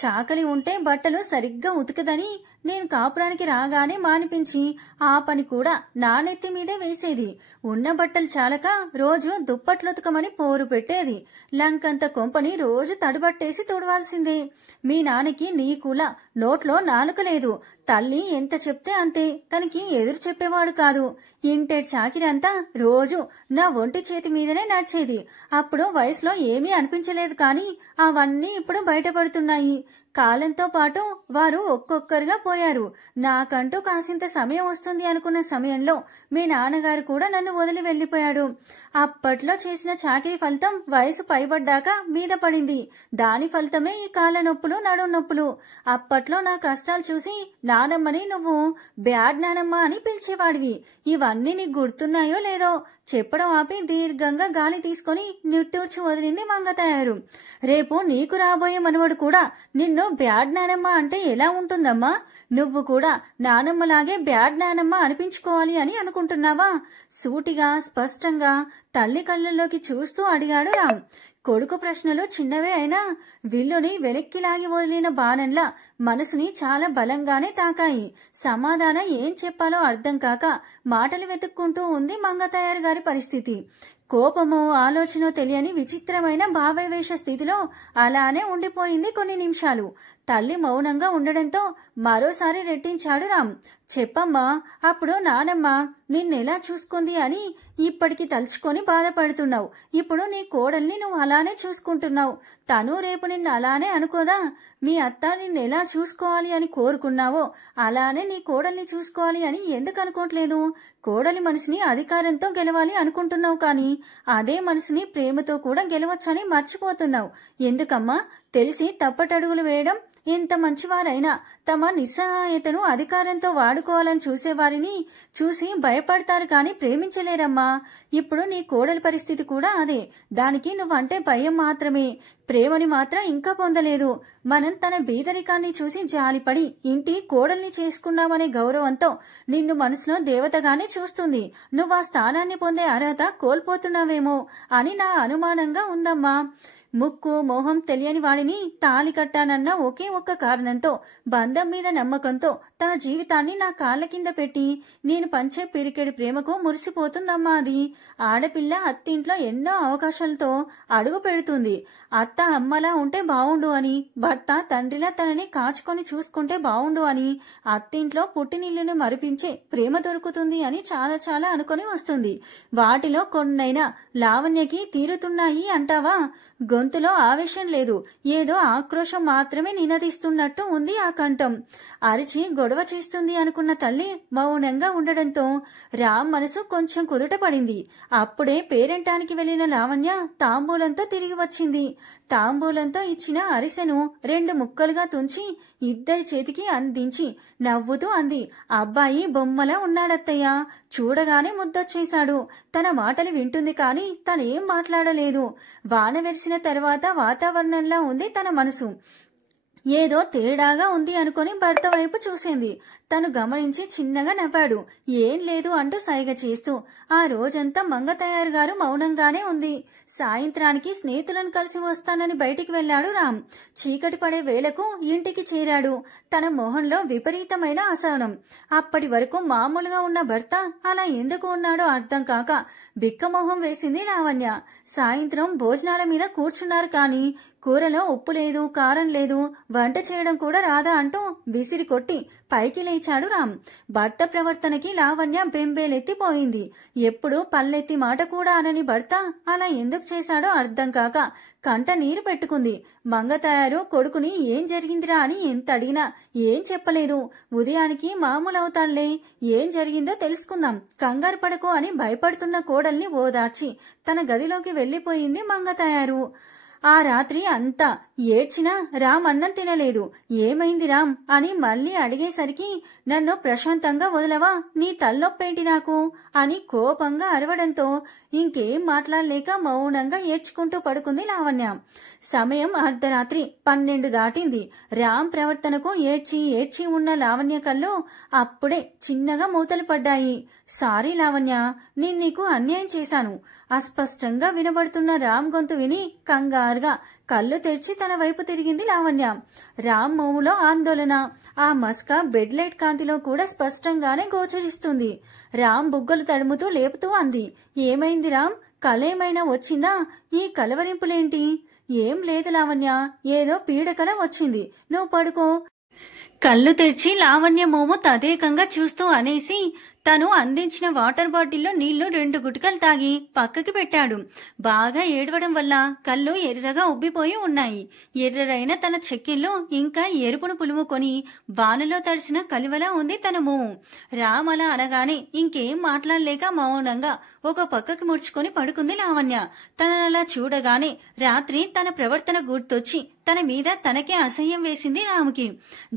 చాకలి ఉంటే బట్టలు సరిగ్గా ఉతకదని నేను కాపురానికి రాగానే మానిపించి ఆ పని కూడా నా నెత్తి మీదే వేసేది. ఉన్న బట్టలు చాలక రోజు దుప్పట్లుతకమని పోరు పెట్టేది. లంకంత కొంపని రోజు తడిబట్టేసి తుడవాల్సిందే. మీ నాన్నకి నీకులా నోట్లో నాలుక లేదు. తల్లి ఎంత చెప్తే అంతే, తనకి ఎదురు చెప్పేవాడు కాదు. ఇంటే చాకిరంతా రోజు నా ఒంటి చేతి మీదనే నడిచేది. అప్పుడు వయసులో ఏమీ అనిపించలేదు కానీ అవన్నీ ఇప్పుడు బయటపడుతున్నాయి. కాలంతో పాటు వారు ఒక్కొక్కరుగా పోయారు. నాకంటూ కాసింత సమయం వస్తుంది అనుకున్న సమయంలో మీ నాన్నగారు కూడా నన్ను వదిలి వెళ్లిపోయాడు. అప్పట్లో చేసిన చాకిరీ ఫలితం వయసు పైబడ్డాక మీద పడింది. దాని ఫలితమే ఈ కాళ్ళ నొప్పులు, నడుం నొప్పులు. అప్పట్లో నా కష్టాలు చూసి నానమ్మని నువ్వు బ్యాడ్ నానమ్మ అని పిలిచేవాడివి. ఇవన్నీ నీకు గుర్తున్నాయో లేదో చెప్పడం ఆపి దీర్ఘంగా గాలి తీసుకుని నిట్టూర్చి వదిలింది మంగతయారు. రేపు నీకు రాబోయే మనవడు కూడా నిన్ను బ్యాడ్ నానమ్మ అంటే ఎలా ఉంటుందమ్మా? నువ్వు కూడా నానమ్మలాగే బ్యాడ్ నానమ్మ అనిపించుకోవాలి అని అనుకుంటున్నావా? సూటిగా స్పష్టంగా తల్లి కళ్ళల్లోకి చూస్తూ అడిగాడు రామ్. కొడుకు ప్రశ్నలు చిన్నవే అయినా విల్లుని వెనక్కి లాగి వదిలిన బాణంలా మనసుని చాలా బలంగానే తాకాయి. సమాధానం ఏం చెప్పాలో అర్థం కాక మాటలు వెతుక్కుంటూ ఉంది మంగతయారు గారి పరిస్థితి. కోపమో ఆలోచనో తెలియని విచిత్రమైన భావవేశ స్థితిలో అలానే ఉండిపోయింది కొన్ని నిమిషాలు. తల్లి మౌనంగా ఉండడంతో మరోసారి రెట్టించాడు రామ్. చెప్పమ్మా, అప్పుడు నానమ్మ నిన్నెలా చూసుకుంది అని ఇప్పటికి తలుచుకొని బాధపడుతున్నావు. ఇప్పుడు నీ కోడల్ని నువ్వు అలానే చూసుకుంటున్నావు. తను రేపు నిన్ను అలానే అనుకోదా? మీ అత్త నిన్నెలా చూసుకోవాలి అని కోరుకున్నావో అలానే నీ కోడల్ని చూసుకోవాలి అని ఎందుకు అనుకోవట్లేదు? కోడలి మనసుని అధికారంతో గెలవాలి అనుకుంటున్నావు, కానీ అదే మనసుని ప్రేమతో కూడా గెలవచ్చని మర్చిపోతున్నావు. ఎందుకమ్మా తెలిసి తప్పటడుగులు వేయడం? ఎంత మంచివారైనా తమ నిస్సహాయతను అధికారంతో వాడుకోవాలని చూసేవారిని చూసి భయపడతారు కానీ ప్రేమించలేరమ్మా. ఇప్పుడు నీ కోడలి పరిస్థితి కూడా అదే. దానికి నువ్వంటే భయం మాత్రమే, ప్రేమని మాత్రం ఇంకా పొందలేదు. మనం తన బీదరికాన్ని చూసి జాలిపడి ఇంటి కోడల్ని చేసుకున్నామనే గౌరవంతో నిన్ను మనసులో దేవతగానే చూస్తుంది. నువ్వు ఆ స్థానాన్ని పొందే అర్హత కోల్పోతున్నావేమో అని నా అనుమానంగా ఉందమ్మా. ముక్కు మోహం తెలియని వాడిని తాళి కట్టానన్న ఒకే ఒక్క కారణంతో, బంధం మీద నమ్మకంతో తన జీవితాన్ని నా కాళ్ల కింద పెట్టి నేను పంచే పిరికెడి ప్రేమకు మురిసిపోతుందమ్మా. అది ఆడపిల్ల అత్తింట్లో ఎన్నో అవకాశాలతో అడుగు పెడుతుంది. అత్త అమ్మలా ఉంటే బావుండు అని, భర్త తండ్రిలా తనని కాచుకొని చూసుకుంటే బావుండు అని, అత్తింట్లో పుట్టినిల్లును మరిపించే ప్రేమ దొరుకుతుంది అని చాలా చాలా అనుకొని వస్తుంది. వాటిలో కొన్నైనా లావణ్యకి తీరుతున్నాయి అంటావా? గొంతులో ఆవేశం లేదు, ఏదో ఆక్రోశం మాత్రమే నినదిస్తున్నట్టు ఉంది ఆ కంఠం. అరిచి గొడవ చేస్తుంది అనుకున్న తల్లి మౌనంగా ఉండడంతో రామ్ మనసు కొంచెం కుదుట పడింది. అప్పుడే పేరంటానికి వెళ్లిన లావణ్య తాంబూలంతో తిరిగి వచ్చింది. తాంబూలంతో ఇచ్చిన అరిసెను 2 ముక్కలుగా తుంచి ఇద్దరి చేతికి అందించి నవ్వుతూ అంది, అబ్బాయి బొమ్మలా ఉన్నాడత్తయ్య. చూడగానే ముద్దొచ్చేశాడు. తన మాటలు వింటుంది కానీ తనేం మాట్లాడలేదు. వాన వెరిసిన తర్వాత వాతావరణంలా ఉంది తన మనసు. ఏదో తేడాగా ఉంది అనుకుని భర్త వైపు చూసింది. తను గమనించి చిన్నగా నవ్వాడు. ఏం లేదు అంటూ సైగ చేస్తూ. ఆ రోజంతా మంగతయారు గారు మౌనంగానే ఉంది. సాయంత్రానికి స్నేహితులను కలిసి వస్తానని బయటికి వెళ్లాడు రామ్. చీకటి పడే వేళకు ఇంటికి చేరాడు. తన మొహంలో విపరీతమైన అసహనం. అప్పటి వరకు మామూలుగా ఉన్న భర్త అలా ఎందుకు ఉన్నాడో అర్థం కాక బిక్కమొహం వేసింది లావణ్య. సాయంత్రం భోజనాల మీద కూర్చున్నారు కానీ కూరలో ఉప్పు లేదు, కారం లేదు, వంట చేయడం కూడా రాదా అంటూ విసిరి కొట్టి పైకి లేచాడు రామ్. భర్త ప్రవర్తనకి లావణ్య బెంబేలెత్తిపోయింది. ఎప్పుడు పల్లెత్తి మాట కూడా అనని భర్త అలా ఎందుకు చేశాడో అర్థం కాక కంట నీరు పెట్టుకుంది. మంగతయారు కొడుకుని ఏం జరిగిందిరా అని ఎంత అడిగినా ఏం చెప్పలేదు. ఉదయానికి మామూలవుతాడులే, ఏం జరిగిందో తెలుసుకుందాం, కంగారు పడకు అని భయపడుతున్న కోడల్ని ఓదార్చి తన గదిలోకి వెళ్లిపోయింది మంగతయారు. ఆ రాత్రి అంతా ఏడ్చినా రామ్ అన్నం తినలేదు. ఏమైంది రామ్ అని మళ్ళీ అడిగేసరికి నన్ను ప్రశాంతంగా వదలవా, నీ తల్లొప్పేంటి నాకు అని కోపంగా అరవడంతో ఇంకేం మాట్లాడలేక మౌనంగా ఏడ్చుకుంటూ పడుకుంది లావణ్య. సమయం అర్ధరాత్రి 12 దాటింది. రామ్ ప్రవర్తనకు ఏడ్చి ఏడ్చి ఉన్న లావణ్య కళ్ళు అప్పుడే చిన్నగా మూతలు పడ్డాయి. సారీ లావణ్య, నేను నీకు అన్యాయం చేశాను. అస్పష్టంగా వినబడుతున్న రామ్ గొంతు విని కంగారుగా కళ్ళు తెరిచి తన వైపు తిరిగింది లావణ్య. రామ్ మోములో ఆందోళన. ఆ మస్క బెడ్ లైట్ కాంతిలో కూడా స్పష్టంగానే గోచరిస్తుంది. రామ్ బుగ్గలు తడుముతూ లేపుతూ అంది, ఏమైంది రామ్, కలేమైనా వచ్చిందా? ఈ కలవరింపులేంటి? ఏం లేదు లావణ్య, ఏదో పీడకల వచ్చింది, నువ్వు పడుకో. కళ్ళు తెరిచి లావణ్య మోము తదేకంగా చూస్తూ అనేసి తను అందించిన వాటర్ బాటిల్లో నీళ్లు 2 గుటకలు తాగి పక్కకి పెట్టాడు. బాగా ఏడవడం వల్ల కళ్ళు ఎర్రగా ఉబ్బిపోయి ఉన్నాయి. ఎర్రరైన తన చెక్కిళ్ళు ఇంకా ఎరుపును పులుముకొని వానలో తడిసిన కలువలా ఉంది తన మోము. రామ్ అలా అనగానే ఇంకేం మాట్లాడలేక మౌనంగా ఒక పక్కకి ముడుచుకొని పడుకుంది లావణ్య. తనలా చూడగానే రాత్రి తన ప్రవర్తన గుర్తొచ్చి తన మీద తనకే అసహ్యం వేసింది రాముకి.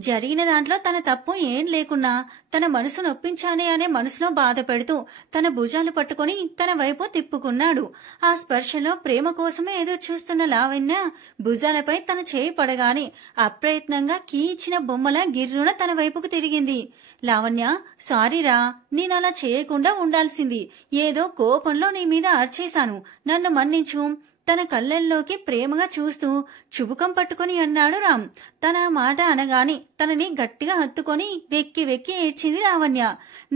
జరిగిన దాంట్లో తన తప్పు ఏం లేకున్నా తన మనసు నొప్పించానే అనే మనసులో బాధ పెడుతూ తన భుజాలు పట్టుకుని తన వైపు తిప్పుకున్నాడు. ఆ స్పర్శలో ప్రేమ కోసమే ఎదురు చూస్తున్న లావణ్య భుజాలపై తన చేయి పడగానే అప్రయత్నంగా కీ ఇచ్చిన బొమ్మల గిర్రున తన వైపుకు తిరిగింది. లావణ్య, సారీరా, నేనలా చేయకుండా ఉండాల్సింది. ఏదో కోపంలో నీ మీద అర్చేశాను, నన్ను మన్నించు. తన కళ్ళల్లోకి ప్రేమగా చూస్తూ చుబుకం పట్టుకుని అన్నాడు రామ్. తన మాట అనగాని తనని గట్టిగా హత్తుకొని వెక్కి వెక్కి ఏడ్చింది లావణ్య.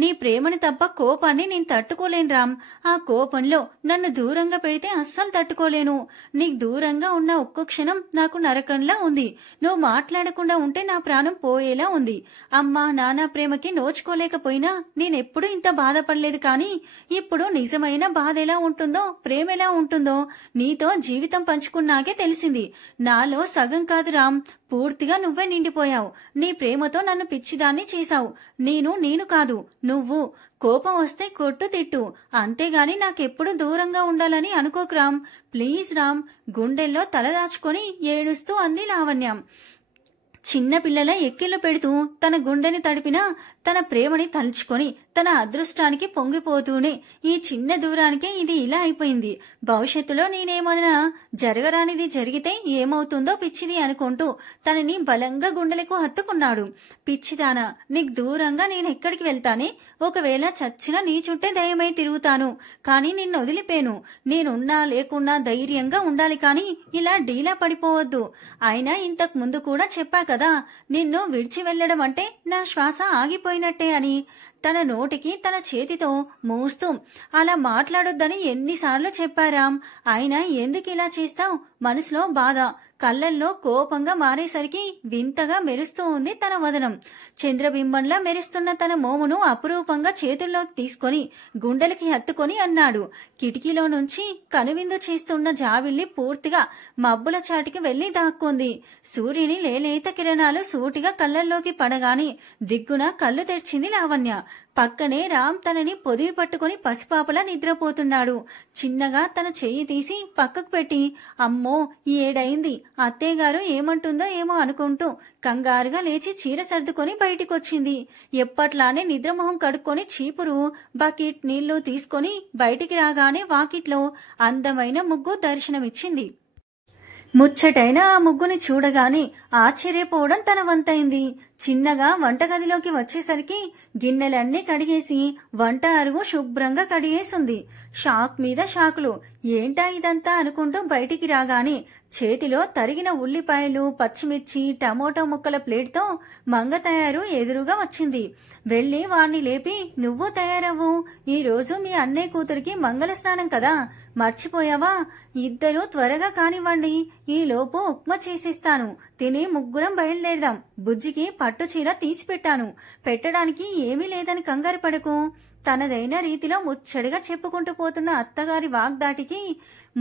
నీ ప్రేమని తప్ప కోపాన్ని నేను తట్టుకోలేను రామ్. ఆ కోపంలో నన్ను దూరంగా పెడితే అస్సలు తట్టుకోలేను. నీకు దూరంగా ఉన్న ఒక్కో క్షణం నాకు నరకంలా ఉంది. నువ్వు మాట్లాడకుండా ఉంటే నా ప్రాణం పోయేలా ఉంది. అమ్మా నాన్న ప్రేమకి నోచుకోలేకపోయినా నేనెప్పుడు ఇంత బాధపడలేదు. కానీ ఇప్పుడు నిజమైన బాధ ఎలా ఉంటుందో, ప్రేమ ఎలా ఉంటుందో నీతో జీవితం పంచుకున్నాకే తెలిసింది. నాలో సగం కాదు రామ్, పూర్తిగా నువ్వే నిండిపోయావు. నీ ప్రేమతో నన్ను పిచ్చిదాన్ని చేశావు. నేను కాదు నువ్వు. కోపం వస్తే కొట్టు తిట్టు, అంతేగాని నాకెప్పుడు దూరంగా ఉండాలని అనుకోకు రామ్. ప్లీజ్ రామ్. గుండెల్లో తలదాచుకొని ఏడుస్తూ అంది లావణ్య. చిన్న పిల్లల ఎక్కిళ్ళు పెడుతూ తన గుండెని తడిపినా తన ప్రేమని తలుచుకొని తన అదృష్టానికి పొంగిపోతూనే ఈ చిన్న దూరానికే ఇది ఇలా అయిపోయింది. భవిష్యత్తులో నేనేమన్నా జరగరానిది జరిగితే ఏమవుతుందో పిచ్చిది అనుకుంటూ తనని బలంగా గుండెలకు హత్తుకున్నాడు. పిచ్చిదానా, నీకు దూరంగా నేనెక్కడికి వెళ్తానే? ఒకవేళ చచ్చినా నీ చుట్టే దయమై తిరుగుతాను, కానీ నిన్ను వదిలిపోయాను. నేనున్నా లేకున్నా ధైర్యంగా ఉండాలి, కానీ ఇలా డీలా పడిపోవద్దు. అయినా ఇంతకు ముందు కూడా చెప్పా కదా, నిన్ను విడిచి వెళ్లడం అంటే నా శ్వాస ఆగిపోయినట్టే అని. తన నోటికి తన చేతితో మూస్తూ అలా మాట్లాడొద్దని ఎన్నిసార్లు చెప్పారాం. అయినా ఎందుకు ఇలా చేస్తావు? మనసులో బాధ, కళ్ళల్లో కోపంగా మారేసరికి వింతగా మెరుస్తూ ఉంది తన వదనం. చంద్రబింబంలా మెరుస్తున్న తన మోమును అపురూపంగా చేతుల్లోకి తీసుకొని గుండెలకి హత్తుకొని అన్నాడు. కిటికీలో నుంచి కనువిందు చేస్తున్న జాబిల్లి పూర్తిగా మబ్బుల చాటికి వెళ్లి దాక్కుంది. సూర్యుని లేలేత కిరణాలు సూటిగా కళ్ళల్లోకి పడగాని దిగ్గున కళ్ళు తెరిచింది లావణ్య. పక్కనే రామ్ తనని పొదివి పట్టుకుని పసిపాపలా నిద్రపోతున్నాడు. చిన్నగా తన చెయ్యి తీసి పక్కకు పెట్టి, అమ్మో ఏడైంది, అత్తయ్యగారు ఏమంటుందో ఏమో అనుకుంటూ కంగారుగా లేచి చీర సర్దుకొని బయటికొచ్చింది. ఎప్పట్లానే నిద్రమొహం కడుక్కొని చీపురు బకెట్ నీళ్లు తీసుకొని బయటికి రాగానే వాకిట్లో అందమైన ముగ్గు దర్శనమిచ్చింది. ముచ్చటైన ఆ ముగ్గుని చూడగానే ఆశ్చర్యపోవడం తన వంతైంది. చిన్నగా వంటగదిలోకి వచ్చేసరికి గిన్నెలన్నీ కడిగేసి వంట అరుగు శుభ్రంగా కడిగేసింది. షాక్ మీద షాకులు. ఏంటా ఇదంతా అనుకుంటూ బయటికి రాగానే చేతిలో తరిగిన ఉల్లిపాయలు, పచ్చిమిర్చి, టమోటో ముక్కల ప్లేట్తో మంగ తయారు ఎదురుగా వచ్చింది. వెళ్లి వాణ్ణి లేపి, నువ్వు తయారవ్వు, ఈ రోజు మీ అన్నయ్య కూతురికి మంగళ స్నానం కదా, మర్చిపోయావా? ఇద్దరూ త్వరగా కానివ్వండి, ఈలోపు ఉప్మా చేసిస్తాను, తిని ముగ్గురం బయలుదేరదాం. బుజ్జికి పట్టు చీర తీసిపెట్టాను, పెట్టడానికి ఏమీ లేదని కంగారు పడకు. తనదైన రీతిలో ముచ్చడిగా చెప్పుకుంటూ పోతున్న అత్తగారి వాగ్దాటికి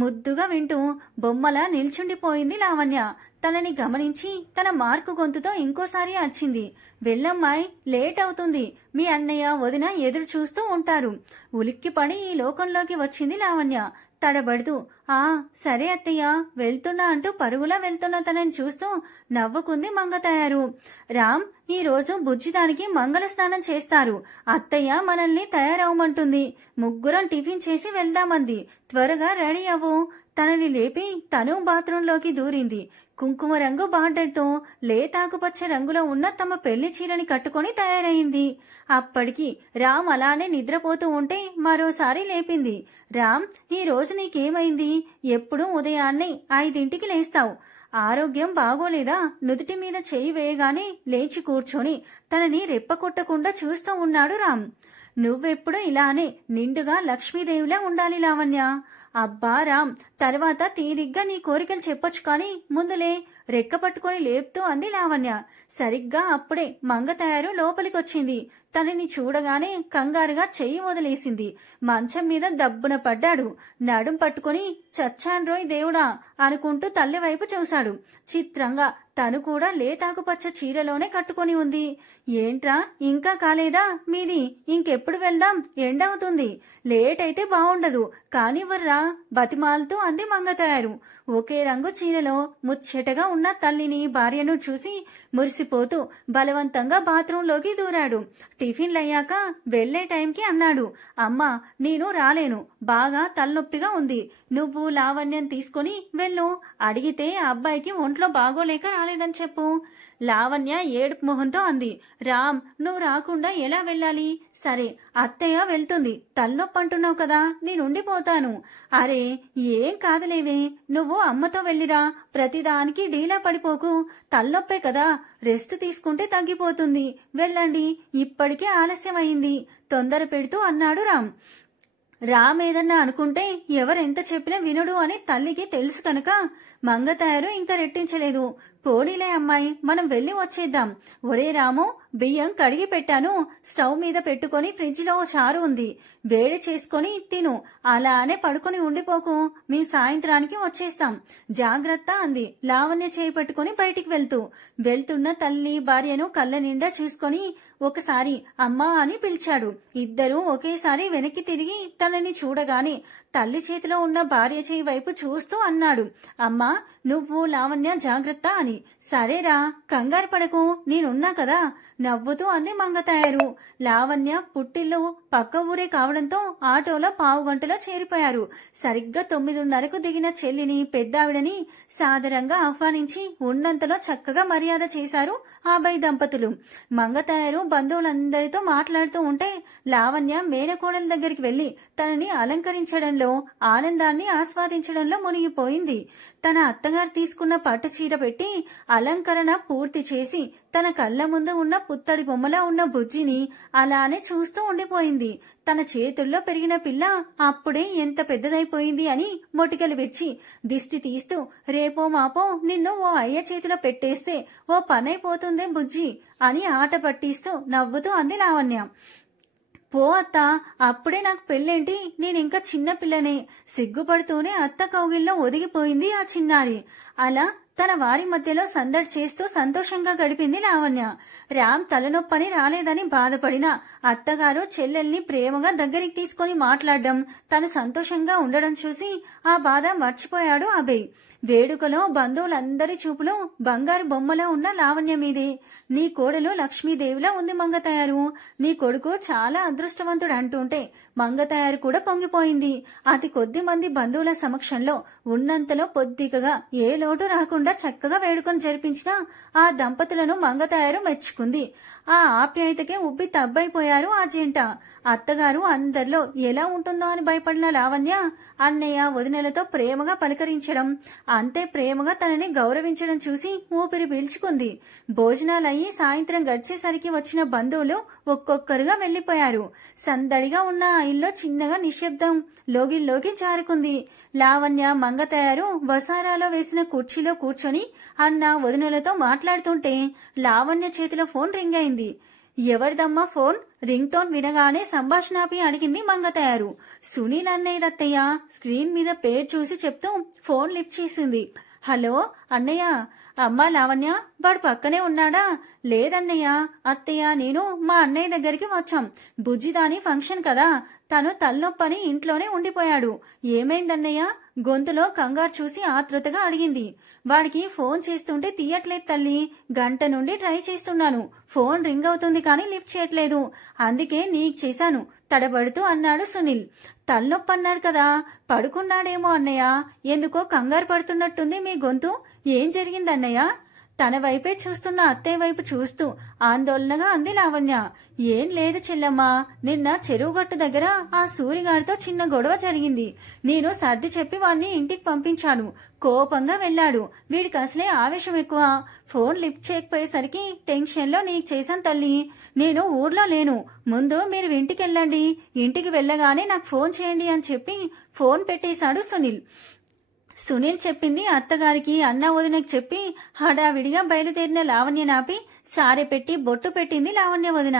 ముద్దుగా వింటూ బొమ్మలా నిల్చుండిపోయింది లావణ్య. తనని గమనించి తన మార్కు గొంతుతో ఇంకోసారి అర్చింది. వెళ్ళమ్మాయి, లేట్ అవుతుంది, మీ అన్నయ్య వదిన ఎదురు చూస్తూ ఉంటారు. ఉలిక్కిపడి ఈ లోకంలోకి వచ్చింది లావణ్య తడబడుతూ. ఆ సరే అత్తయ్య, వెళ్తున్నా అంటూ పరుగులా వెళ్తున్న తనని చూస్తూ నవ్వుకుంది మంగ తయారు. రామ్, ఈ రోజు బుజ్జిదానికి మంగళ స్నానం చేస్తారు. అత్తయ్య మనల్ని తయారవమంటుంది. ముగ్గురం టిఫిన్ చేసి వెళ్దామంది. త్వరగా రెడీ అవ్వు. తనని లేపి తను బాత్రూంలోకి దూరింది. కుంకుమ రంగు బార్డర్తో లేతాకుపచ్చ రంగులో ఉన్న తమ పెళ్లి చీరని కట్టుకుని తయారైంది. అప్పటికి రామ్ అలానే నిద్రపోతూ ఉంటే మరోసారి లేపింది. రామ్, ఈ రోజు నీకేమైంది? ఎప్పుడూ ఉదయాన్నే 5ంటికి లేస్తావు. ఆరోగ్యం బాగోలేదా? నుదుటి మీద చెయ్యి వేయగానే లేచి కూర్చొని తనని రెప్పకొట్టకుండా చూస్తూ ఉన్నాడు రామ్. నువ్వెప్పుడు ఇలానే నిండుగా లక్ష్మీదేవిలా ఉండాలి లావణ్య. అబ్బా రామ్, తర్వాత తీరిగ్గా నీ కోరికలు చెప్పొచ్చు, కానీ ముందులే, రెక్క పట్టుకొని లేపుతూ అంది లావణ్య. సరిగ్గా అప్పుడే మంగ తయారు లోపలికొచ్చింది. తనని చూడగానే కంగారుగా చెయ్యి వదిలేసింది. మంచం మీద దబ్బున పడ్డాడు. నడుం పట్టుకుని చచ్చాన్రోయ్ దేవుడా అనుకుంటూ తల్లి వైపు చూశాడు. చిత్రంగా తను కూడా లేతాకుపచ్చ చీరలోనే కట్టుకుని ఉంది. ఏంట్రా, ఇంకా కాలేదా మీది? ఇంకెప్పుడు వెళ్దాం? ఎండవుతుంది. లేట్ అయితే బావుండదు, కానివ్వర్రా బతిమాలుతూ అంది మంగ తయారు. ఒకే రంగు చీరలో ముచ్చటగా ఉన్న తల్లిని భార్యను చూసి మురిసిపోతూ బలవంతంగా బాత్రూంలోకి దూరాడు. టిఫిన్లయ్యాక వెళ్లే టైంకి అన్నాడు, అమ్మా నేను రాలేను, బాగా తలనొప్పిగా ఉంది, నువ్వు లావణ్యం తీసుకుని వెళ్ళు, అడిగితే అబ్బాయికి ఒంట్లో బాగోలేక రాలేదని చెప్పు. లావణ్య ఏడుపు మొహంతో అంది, రామ్ నువ్వు రాకుండా ఎలా వెళ్ళాలి? సరే అత్తయ్య వెళ్తుంది, తలనొప్పి అంటున్నావు కదా, నేనుండిపోతాను. అరే ఏం కాదులేవే, నువ్వు అమ్మతో వెళ్ళిరా, ప్రతిదానికి డీలా పడిపోకు, తలనొప్పే కదా, రెస్ట్ తీసుకుంటే తగ్గిపోతుంది, వెళ్ళండి, ఇప్పటికే ఆలస్యమైంది తొందర పెడుతూ అన్నాడు రామ్. రామ్ ఏదన్నా అనుకుంటే ఎవరెంత చెప్పినా వినడు అని తల్లికి తెలుసు కనుక మంగతాయారు ఇంకా రెట్టించలేదు. పోనీలే అమ్మాయి, మనం వెళ్ళి వచ్చేద్దాం. ఒరే రాము, బియ్యం కడిగి పెట్టాను, స్టవ్ మీద పెట్టుకుని ఫ్రిడ్జ్ లో చారు ఉంది, వేడి చేసుకుని తిను, అలానే పడుకుని ఉండిపోకు, మీ సాయంత్రానికి వచ్చేస్తాం, జాగ్రత్త అంది లావణ్య చేయి పట్టుకుని బయటికి వెళ్తున్న తల్లి భార్యను కళ్ళ నిండా చూసుకొని ఒకసారి అమ్మా అని పిలిచాడు. ఇద్దరూ ఒకేసారి వెనక్కి తిరిగి తనని చూడగానే తల్లి చేతిలో ఉన్న భార్య చేయి వైపు చూస్తూ అన్నాడు, అమ్మా నువ్వు లావణ్య జాగ్రత్త అని. సరేరా, కంగారు పడకు, నేనున్నా కదా, నవ్వుతూ అంది మంగతాయారు. లావణ్య పుట్టిల్లు పక్క ఊరే కావడంతో ఆటోలో పావుగంటలో చేరిపోయారు. సరిగ్గా 9:30కు దిగిన చెల్లిని పెద్దావిడని సాదరంగా ఆహ్వానించి ఉన్నంతలో చక్కగా మర్యాద చేశారు ఆబాయి దంపతులు. మంగతాయారు బంధువులందరితో మాట్లాడుతూ ఉంటే లావణ్య మేనకోడల దగ్గరికి వెళ్లి తనని అలంకరించడంలో, ఆనందాన్ని ఆస్వాదించడంలో మునిగిపోయింది. తన అత్తగారు తీసుకున్న పట్టు చీర పెట్టి అలంకరణ పూర్తి చేసి తన కళ్ళ ముందు ఉన్న పుత్తడి బొమ్మలా ఉన్న బుజ్జిని అలానే చూస్తూ ఉండిపోయింది. తన చేతుల్లో పెరిగిన పిల్ల అప్పుడే ఎంత పెద్దదైపోయింది అని మొటికలు విచ్చి దిష్టి తీస్తూ, రేపో మాపో నిన్ను ఓ అయ్య చేతిలో పెట్టేస్తే ఓ పనైపోతుందే బుజ్జి అని ఆట పట్టిస్తూ నవ్వుతూ అంది లావణ్య. పో అత్త, అప్పుడే నాకు పెళ్ళేంటి, నేనింకా చిన్న పిల్లనే, సిగ్గుపడుతూనే అత్త కౌగిల్లో ఒదిగిపోయింది ఆ చిన్నారి. అలా తన వారి మధ్యలో సందడి చేస్తూ సంతోషంగా గడిపింది లావణ్య. రామ్ తలనొప్పని రాలేదని బాధపడిన అత్తగారు చెల్లెల్ని ప్రేమగా దగ్గరికి తీసుకుని మాట్లాడడం, తను సంతోషంగా ఉండడం చూసి ఆ బాధ మర్చిపోయాడు అభయ్. వేడుకలో బంధువులందరి చూపులు బంగారు బొమ్మలా ఉన్న లావణ్య మీదే. నీ కోడలు లక్ష్మీదేవిలా ఉంది మంగతాయారు, నీ కొడుకు చాలా అదృష్టవంతుడు అంటుంటే మంగతాయారు కూడా పొంగిపోయింది. అతి కొద్ది మంది బంధువుల సమక్షంలో ఉన్నంతలో పొద్దికగా ఏ లోటు రాకుండా చక్కగా వేడుకను జరిపించిన ఆ దంపతులను మంగతాయారు మెచ్చుకుంది. ఆ ఆప్యాయతకే ఉబ్బి తబ్బైపోయారు ఆ జంట. అత్తగారు అందరిలో ఎలా ఉంటుందో అని భయపడిన లావణ్య అన్నయ్య వదినలతో ప్రేమగా పలకరించడం, అంతే ప్రేమగా తనని గౌరవించడం చూసి ఊపిరి పీల్చుకుంది. భోజనాలయ్యి సాయంత్రం గడిచేసరికి వచ్చిన బంధువులు ఒక్కొక్కరుగా వెళ్లిపోయారు. సందడిగా ఉన్న ఆ ఇల్లు చిన్నగా నిశ్శబ్దం లోగిల్లోకి జారుకుంది. లావణ్య మంగతాయారు వసారాలో వేసిన కుర్చీలో కూర్చొని అన్న వదినలతో మాట్లాడుతుంటే లావణ్య చేతిలో ఫోన్ రింగ్ అయింది. ఎవరిదమ్మా ఫోన్? రింగ్ టోన్ వినగానే సంభాషణాపి అడిగింది మంగతాయారు. సునీల్ అన్నయ్యదత్తయ్య స్క్రీన్ మీద పేరు చూసి చెప్తూ ఫోన్ లిఫ్ట్ చేసింది. హలో అన్నయ్య. అమ్మా లావణ్య, వాడు పక్కనే ఉన్నాడా? లేదన్నయ్య, అత్తయ్య నేను మా అన్నయ్య దగ్గరికి వచ్చాం, బుజ్జిదాని ఫంక్షన్ కదా, తను తలనొప్పని ఇంట్లోనే ఉండిపోయాడు. ఏమైందన్నయ్య? గొంతులో కంగారు చూసి ఆతృతగా అడిగింది. వాడికి ఫోన్ చేస్తుంటే తీయట్లేదు తల్లి, గంట నుండి ట్రై చేస్తున్నాను, ఫోన్ రింగ్ అవుతుంది కానీ లిఫ్ట్ చేయట్లేదు, అందుకే నీకు చేశాను తడబడుతూ అన్నాడు సునీల్. తలనొప్పి అన్నాడు కదా, పడుకున్నాడేమో అన్నయ్య, ఎందుకో కంగారు పడుతున్నట్టుంది మీ గొంతు, ఏం జరిగిందన్నయ్య? తన వైపే చూస్తున్న అత్తయ్య వైపు చూస్తూ ఆందోళనగా అంది లావణ్య. ఏం లేదు చెల్లమ్మా, నిన్న చెరువుగట్టు దగ్గర ఆ సూరిగారితో చిన్న గొడవ జరిగింది. నేను సర్ది చెప్పి వాణ్ణి ఇంటికి పంపించాను. కోపంగా వెళ్లాడు. వీడికి అసలే ఆవేశం ఎక్కువ. ఫోన్ లిఫ్ట్ చేయకపోయేసరికి టెన్షన్ లో నీకు చేశాను తల్లి. నేను ఊర్లో లేను, ముందు మీరు ఇంటికి వెళ్ళండి, ఇంటికి వెళ్ళగానే నాకు ఫోన్ చేయండి అని చెప్పి ఫోన్ పెట్టేశాడు సునీల్. సునీల్ చెప్పింది అత్తగారికి అన్న వదినకి చెప్పి హడావిడిగా బయలుదేరిన లావణ్య నాపి సారె పెట్టి బొట్టు పెట్టింది లావణ్య వదిన.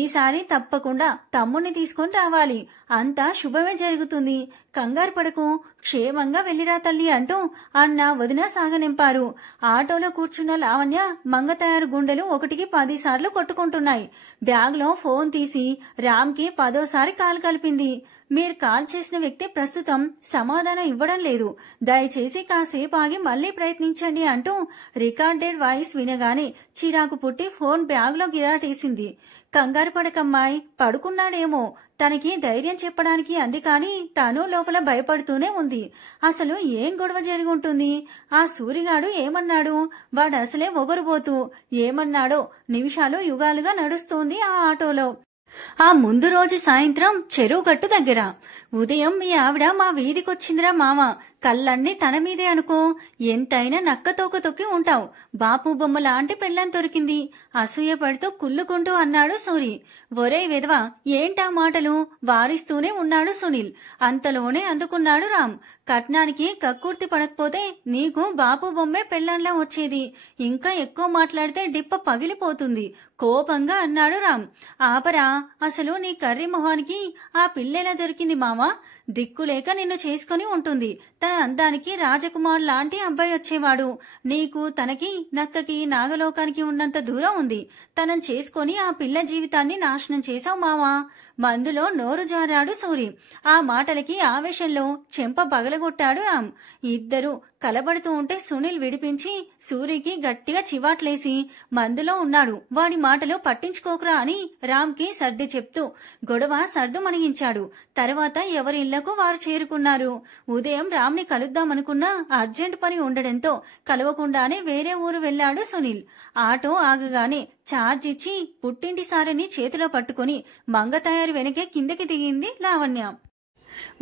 ఈసారి తప్పకుండా తమ్ముణ్ణి తీసుకొని రావాలి, అంతా శుభమే జరుగుతుంది, కంగారు పడకు, క్షేమంగా వెళ్ళిరా తల్లి అంటూ అన్న వదిన సాగనింపారు. ఆటోలో కూర్చున్న లావణ్య మంగతాయారు గుండెలు 1కి 10 సార్లు కొట్టుకుంటున్నాయి. బ్యాగ్లో ఫోన్ తీసి రామ్కి 10వ కాల్ కలిపింది. మీరు కాల్ చేసిన వ్యక్తి ప్రస్తుతం సమాధానం ఇవ్వడం లేదు, దయచేసి కాసేపు ఆగి మళ్లీ ప్రయత్నించండి అంటూ రికార్డెడ్ వాయిస్ వినగానే చిరాకు పుట్టి ఫోన్ బ్యాగ్లో గిరాటేసింది. కంగారు పడకమ్మాయి, పడుకున్నాడేమో, తనకి ధైర్యం చెప్పడానికి అంది కాని తను లోపల భయపడుతూనే ఉంది. అసలు ఏం గొడవ జరిగి ఉంటుంది? ఆ సూరిగాడు ఏమన్నాడు? వాడు అసలే ఒగరుబోతూ ఏమన్నాడో నిమిషాలు యుగాలుగా నడుస్తోంది ఆ ఆటోలో. ఆ ముందు రోజు సాయంత్రం చెరువు గట్టు దగ్గర. ఉదయం మీ ఆవిడ మా వీధికొచ్చిందిరా మామ, కళ్ళన్నీ తన మీదే అనుకో, ఎంతైనా నక్కతోక తొక్కి ఉంటావు, బాపు బొమ్మ లాంటి పెళ్ళం దొరికింది, అసూయ పడుతూ కుళ్ళుకుంటూ అన్నాడు సూరి. ఒరే విధవా, ఏంటా మాటలు? వారిస్తూనే ఉన్నాడు సునీల్. అంతలోనే అందుకున్నాడు రామ్. కట్నానికి కక్కుర్తి పడకపోతే నీకు బాపు బొమ్మే పెళ్ళంలా వచ్చేది, ఇంకా ఎక్కువ మాట్లాడితే డిప్ప పగిలిపోతుంది, కోపంగా అన్నాడు రామ్. ఆపరా, అసలు నీ కర్రీ మొహానికి ఆ పిల్లెలా దొరికింది మావా? దిక్కులేక నిన్ను చేసుకుని ఉంటుంది. తన అందానికి రాజకుమార్ లాంటి అబ్బాయి వచ్చేవాడు. నీకు తనకి నక్కకి నాగలోకానికి ఉన్నంత దూరం ఉంది. తనని చేసుకుని ఆ పిల్ల జీవితాన్ని నాశనం చేశావు మావా. మందులో నోరు జారాడు సూరి. ఆ మాటలకి ఆవేశంలో చెంప పగలగొట్టాడు రామ్. ఇద్దరు కలబడుతూ ఉంటే సునీల్ విడిపించి సూరికి గట్టిగా చివాట్లేసి మందులో ఉన్నాడు, వాడి మాటలు పట్టించుకోకురా అని రామ్కి సర్ది చెప్తూ గొడవ సర్దు మణిగించాడు. తర్వాత ఎవరి ఇళ్లకు వారు చేరుకున్నారు. ఉదయం రామ్ని కలుద్దామనుకున్నా అర్జెంట్ పని ఉండడంతో కలవకుండానే వేరే ఊరు వెళ్లాడు సునీల్. ఆటో ఆగగానే ఛార్జ్ ఇచ్చి పుట్టింటి సారిని చేతిలో పట్టుకుని మంగతయారు వెనకే కిందకి దిగింది లావణ్య.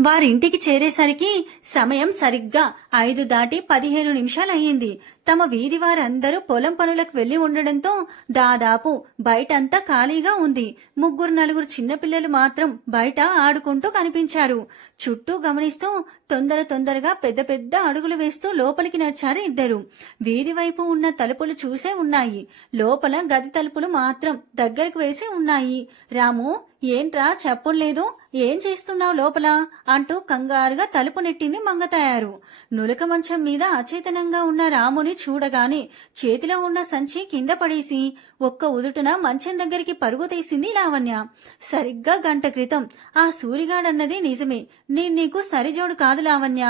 వారింటికి చేరేసరికి సమయం సరిగ్గా 5 దాటి 15 నిమిషాలయ్యింది. తమ వీధి వారందరూ పొలం పనులకు వెళ్లి ఉండడంతో దాదాపు బయటంతా ఖాళీగా ఉంది. 3-4 చిన్నపిల్లలు మాత్రం బయట ఆడుకుంటూ కనిపించారు. చుట్టూ గమనిస్తూ తొందరగా పెద్ద పెద్ద అడుగులు వేస్తూ లోపలికి నడిచారు ఇద్దరు. వీధి వైపు ఉన్న తలుపులు చూసే ఉన్నాయి, లోపల గది తలుపులు మాత్రం దగ్గరకు వేసి ఉన్నాయి. రాము, ఏంట్రా చెప్పులేదు, ఏం చేస్తున్నావు లోపల అంటూ కంగారుగా తలుపు నెట్టింది మంగతయారు. నులక మంచం మీద అచేతనంగా ఉన్న రాముని చూడగానే చేతిలో ఉన్న సంచి కింద పడేసి ఒక్క ఉదుటున మంచం దగ్గరికి పరుగు తీసింది లావణ్య. సరిగ్గా గంట క్రితం ఆ సూరిగాడన్నది నిజమే, నీకు సరిజోడు కాదు లావణ్య.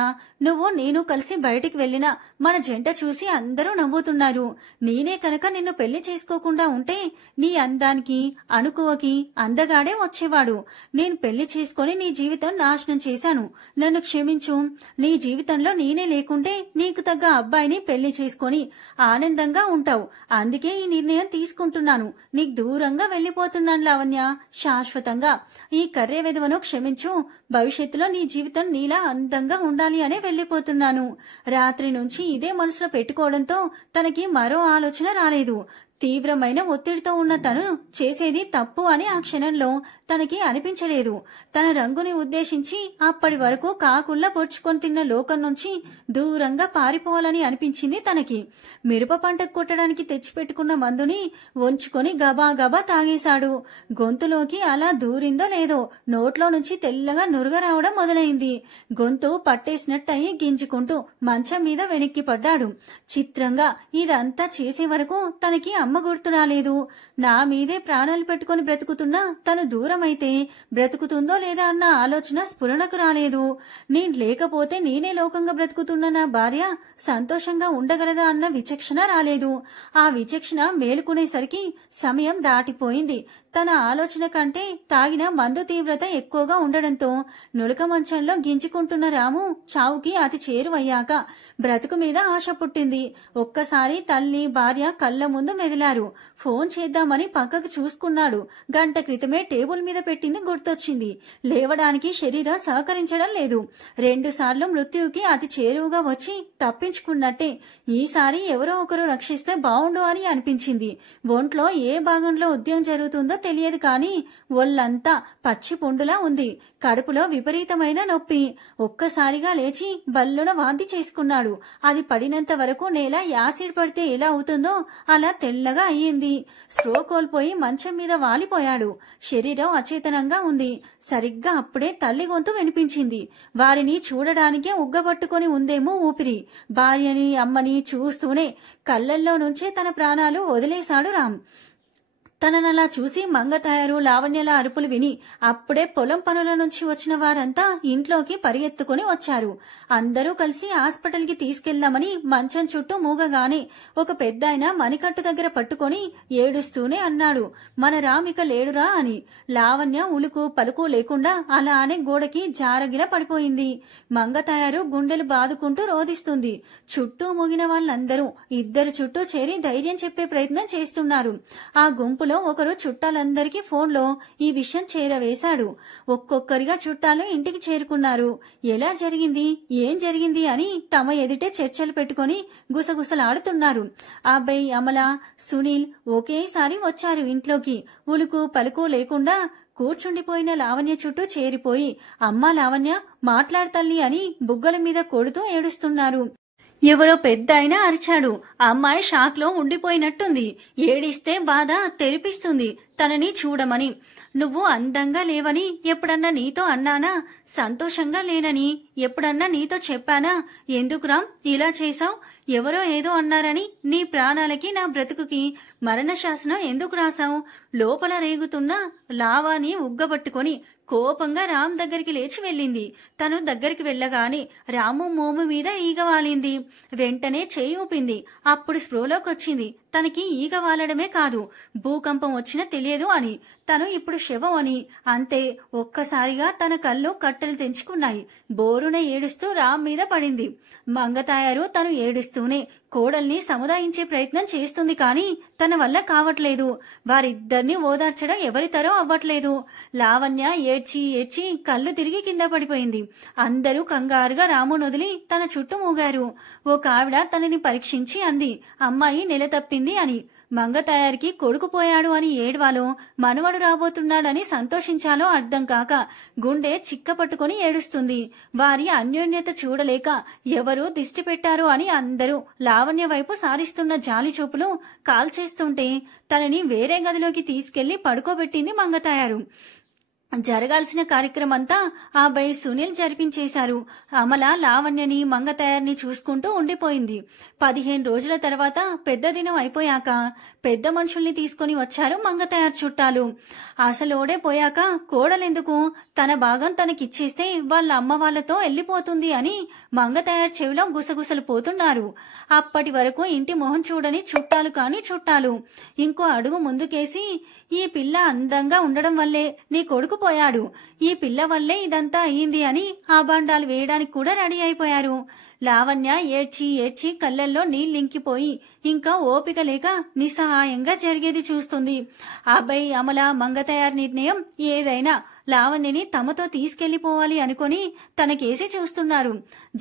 నువ్వు నేను కలిసి బయటికి వెళ్లినా మన జంట చూసి అందరూ నవ్వుతున్నారు. నేనే కనుక నిన్ను పెళ్లి చేసుకోకుండా ఉంటే నీ అందానికి అనుకువకి అందగాడే వచ్చేవాడు. నేను పెళ్లి చేసుకుని నీ జీవితం నాశనం చేశాను, నన్ను క్షమించు. నీ జీవితంలో నేనే లేకుంటే నీకు తగ్గ అబ్బాయిని పెళ్లి చేసుకుని ఆనందంగా ఉంటావు. అందుకే ఈ నిర్ణయం తీసుకుంటున్నాను. నీకు దూరంగా వెళ్లిపోతున్నాను లావణ్య, శాశ్వతంగా. ఈ కర్రే విధవను క్షమించు. భవిష్యత్తులో నీ జీవితం నీలా అందంగా ఉండాలి అనే వెళ్లిపోతున్నాను. రాత్రి నుంచి ఇదే మనసులో పెట్టుకోవడంతో తనకి మరో ఆలోచన రాలేదు. తీవ్రమైన ఒత్తిడితో ఉన్న తను చేసేది తప్పు అని ఆ క్షణంలో తనకి అనిపించలేదు. తన రంగుని ఉద్దేశించి అప్పటి వరకు కాకుల్లా పొడుచుకొని తిన్న లోకం నుంచి దూరంగా పారిపోవాలని అనిపించింది తనకి. మిరప పంటకు కొట్టడానికి తెచ్చిపెట్టుకున్న మందుని వంచుకొని గబా గబా తాగేశాడు. గొంతులోకి అలా దూరిందో లేదో నోట్లో నుంచి తెల్లగా నురుగ రావడం మొదలైంది. గొంతు పట్టేసినట్టయి గింజుకుంటూ మంచం మీద వెనక్కి పడ్డాడు. చిత్రంగా ఇదంతా చేసే వరకు తనకి అమ్మ గుర్తు రాలేదు. నా మీదే ప్రాణాలు పెట్టుకుని బ్రతుకుతున్నా తను దూరమైతే బ్రతుకుతుందో లేదా అన్న ఆలోచన స్ఫురణకు రాలేదు. నేను లేకపోతే నేనే లోకంగా బ్రతుకుతున్న నా భార్య సంతోషంగా ఉండగలదా అన్న విచక్షణ రాలేదు. ఆ విచక్షణ మేలుకునేసరికి సమయం దాటిపోయింది. తన ఆలోచన కంటే తాగిన మందు తీవ్రత ఎక్కువగా ఉండడంతో నులక మంచంలో గింజుకుంటున్న రాము చావుకి అతి చేరువయ్యాక బ్రతుకు మీద ఆశ పుట్టింది. ఒక్కసారి తల్లి భార్య కళ్ళ ముందు మెదిలారు. ఫోన్ చేద్దామని పక్కకు చూసుకున్నాడు. గంట క్రితమే టేబుల్ మీద పెట్టింది గుర్తొచ్చింది. లేవడానికి శరీరం సహకరించడం లేదు. 2 సార్లు మృత్యువుకి అతి చేరువుగా వచ్చి తప్పించుకున్నట్టే ఈసారి ఎవరో ఒకరు రక్షిస్తే బావుండు అని అనిపించింది. ఒంట్లో ఏ భాగంలో ఉద్యమం జరుగుతుందో తెలియదు కానీ ఒళ్ళంతా పచ్చి పుండులా ఉంది. కడుపులో విపరీతమైన నొప్పి. ఒక్కసారిగా లేచి బల్లున వాంతి చేసుకున్నాడు. అది పడినంత వరకు నేల యాసిడ్ పడితే ఎలా అవుతుందో అలా తెల్లగా అయ్యింది. స్పృహ కోల్పోయి మంచం మీద వాలిపోయాడు. శరీరం అచేతనంగా ఉంది. సరిగ్గా అప్పుడే తల్లి గొంతు వినిపించింది. వారిని చూడడానికే ఉగ్గబట్టుకుని ఉందేమో ఊపిరి. భార్యని అమ్మని చూస్తూనే కళ్ళల్లో నుంచే తన ప్రాణాలు వదిలేశాడు రామ్. తననలా చూసి మంగతాయారు లావణ్యల అరుపులు విని అప్పుడే పొలం పనుల నుంచి వచ్చిన వారంతా ఇంట్లోకి పరిగెత్తుకుని వచ్చారు. అందరూ కలిసి హాస్పిటల్ కి తీసుకెళ్దామని మంచం చుట్టూ మూగగానే ఒక పెద్దాయన మణికట్టు దగ్గర పట్టుకొని ఏడుస్తూనే అన్నాడు, మన రామిక లేడురా అని. లావణ్య ఉలుకు పలుకు లేకుండా అలానే గోడకి జారగిల పడిపోయింది. మంగతాయారు గుండెలు బాదుకుంటూ రోదిస్తుంది. చుట్టూ మూగిన వాళ్ళందరూ ఇద్దరు చుట్టూ చేరి ధైర్యం చెప్పే ప్రయత్నం చేస్తున్నారు. ఆ గుంపులో ఒకరు చుట్టాలందరికీ ఫోన్లో ఈ విషయం చేరవేశాడు. ఒక్కొక్కరిగా చుట్టాలు ఇంటికి చేరుకున్నారు. ఎలా జరిగింది, ఏం జరిగింది అని తమ ఎదుటే చర్చలు పెట్టుకుని గుసగుసలాడుతున్నారు. అబ్బాయి, అమల, సునీల్ ఒకేసారి వచ్చారు ఇంట్లోకి. ఉలుకు పలుకు లేకుండా కూర్చుండిపోయిన లావణ్య చుట్టూ చేరిపోయి అమ్మా లావణ్య మాట్లాడతల్లి అని బుగ్గల మీద కొడుతూ ఏడుస్తున్నారు. ఎవరో పెద్ద ఆయన అరిచాడు. అమ్మాయి షాక్ లో ఉండిపోయినట్టుంది. ఏడిస్తే బాధ తెరిపిస్తుంది తనని చూడమని. నువ్వు అందంగా లేవని ఎప్పుడన్నా నీతో అన్నానా? సంతోషంగా లేనని ఎప్పుడన్నా నీతో చెప్పానా? ఎందుకురా ఇలా చేశావు? ఎవరో ఏదో అన్నారని నీ ప్రాణాలకి నా బ్రతుకుకి మరణ శాసనం ఎందుకు రాశావు? లోపల రేగుతున్న లావాని ఉగ్గబట్టుకొని కోపంగా రామ్ దగ్గరికి లేచి వెళ్ళింది. తను దగ్గరికి వెళ్ళగానే రాము మోము మీద ఈగ వాలింది. వెంటనే చేయి ఊపింది. అప్పుడు స్పృహలోకొచ్చింది. తనకి ఈగ వాలడమే కాదు, భూకంపం వచ్చినా తెలియదు అని, తను ఇప్పుడు శవం అని. అంతే, ఒక్కసారిగా తన కళ్ళు కట్టెలు తెంచుకున్నాయి. బోరున ఏడుస్తూ రామ్ మీద పడింది. మంగతాయారు తను ఏడుస్తూనే కోడల్ని సముదాయించే ప్రయత్నం చేస్తుంది, కానీ తన వల్ల కావట్లేదు. వారిద్దరిని ఓదార్చడం ఎవరితరో అవ్వట్లేదు. లావణ్య ఏడ్చి ఏడ్చి కళ్ళు తిరిగి కింద పడిపోయింది. అందరూ కంగారుగా రామును వదిలి తన చుట్టూ మూగారు. ఒక ఆవిడ తనని పరీక్షించి అంది, అమ్మాయి నెల తప్పింది అని. మంగతాయారికి కొడుకు పోయాడు అని ఏడవాలో, మనవడు రాబోతున్నాడని సంతోషించాలో అర్థం కాక గుండె చిక్కపట్టుకుని ఏడుస్తుంది. వారి అన్యోన్యత చూడలేక ఎవరు దిష్టి పెట్టారు అని అందరూ లావణ్య వైపు సారిస్తున్న జాలి చూపులు కాల్చేస్తుంటే తనని వేరే గదిలోకి తీసుకెళ్లి పడుకోబెట్టింది మంగతాయారు. జరగాల్సిన కార్యక్రమంతా ఆ అబ్బాయి సునీల్ జరిపించేశారు. అమల లావణ్యని మంగతాయారిని చూసుకుంటూ ఉండిపోయింది. 15 రోజుల తర్వాత పెద్ద దినం అయిపోయాక పెద్ద మనుషుల్ని తీసుకుని వచ్చారు మంగతాయారు చుట్టాలు. అసలోడే పోయాక కోడలెందుకు, తన భాగం తనకిచ్చేస్తే వాళ్ళ అమ్మ వాళ్లతో వెళ్లిపోతుంది అని మంగతాయారు చెవిలో గుసగుసలు పోతున్నారు. అప్పటి వరకు ఇంటి మొహం చూడని చుట్టాలు కాని చుట్టాలు ఇంకో అడుగు ముందుకేసి, ఈ పిల్ల అందంగా ఉండడం వల్లే నీ కొడుకు పోయాడు, ఈ పిల్ల వల్లే ఇదంతా అయ్యింది అని ఆబాండాలు వేయడానికి కూడా రెడీ అయిపోయారు. లావణ్య ఏడ్చి ఏడ్చి కళ్ళల్లో నీళ్ళింకిపోయి ఇంకా ఓపిక లేక నిస్సహాయంగా జరిగేది చూస్తుంది. అబ్బాయి, అమల, మంగతాయారు నిర్ణయం ఏదైనా లావణ్యని తమతో తీసుకెళ్లిపోవాలి అనుకుని తనకేసి చూస్తున్నారు.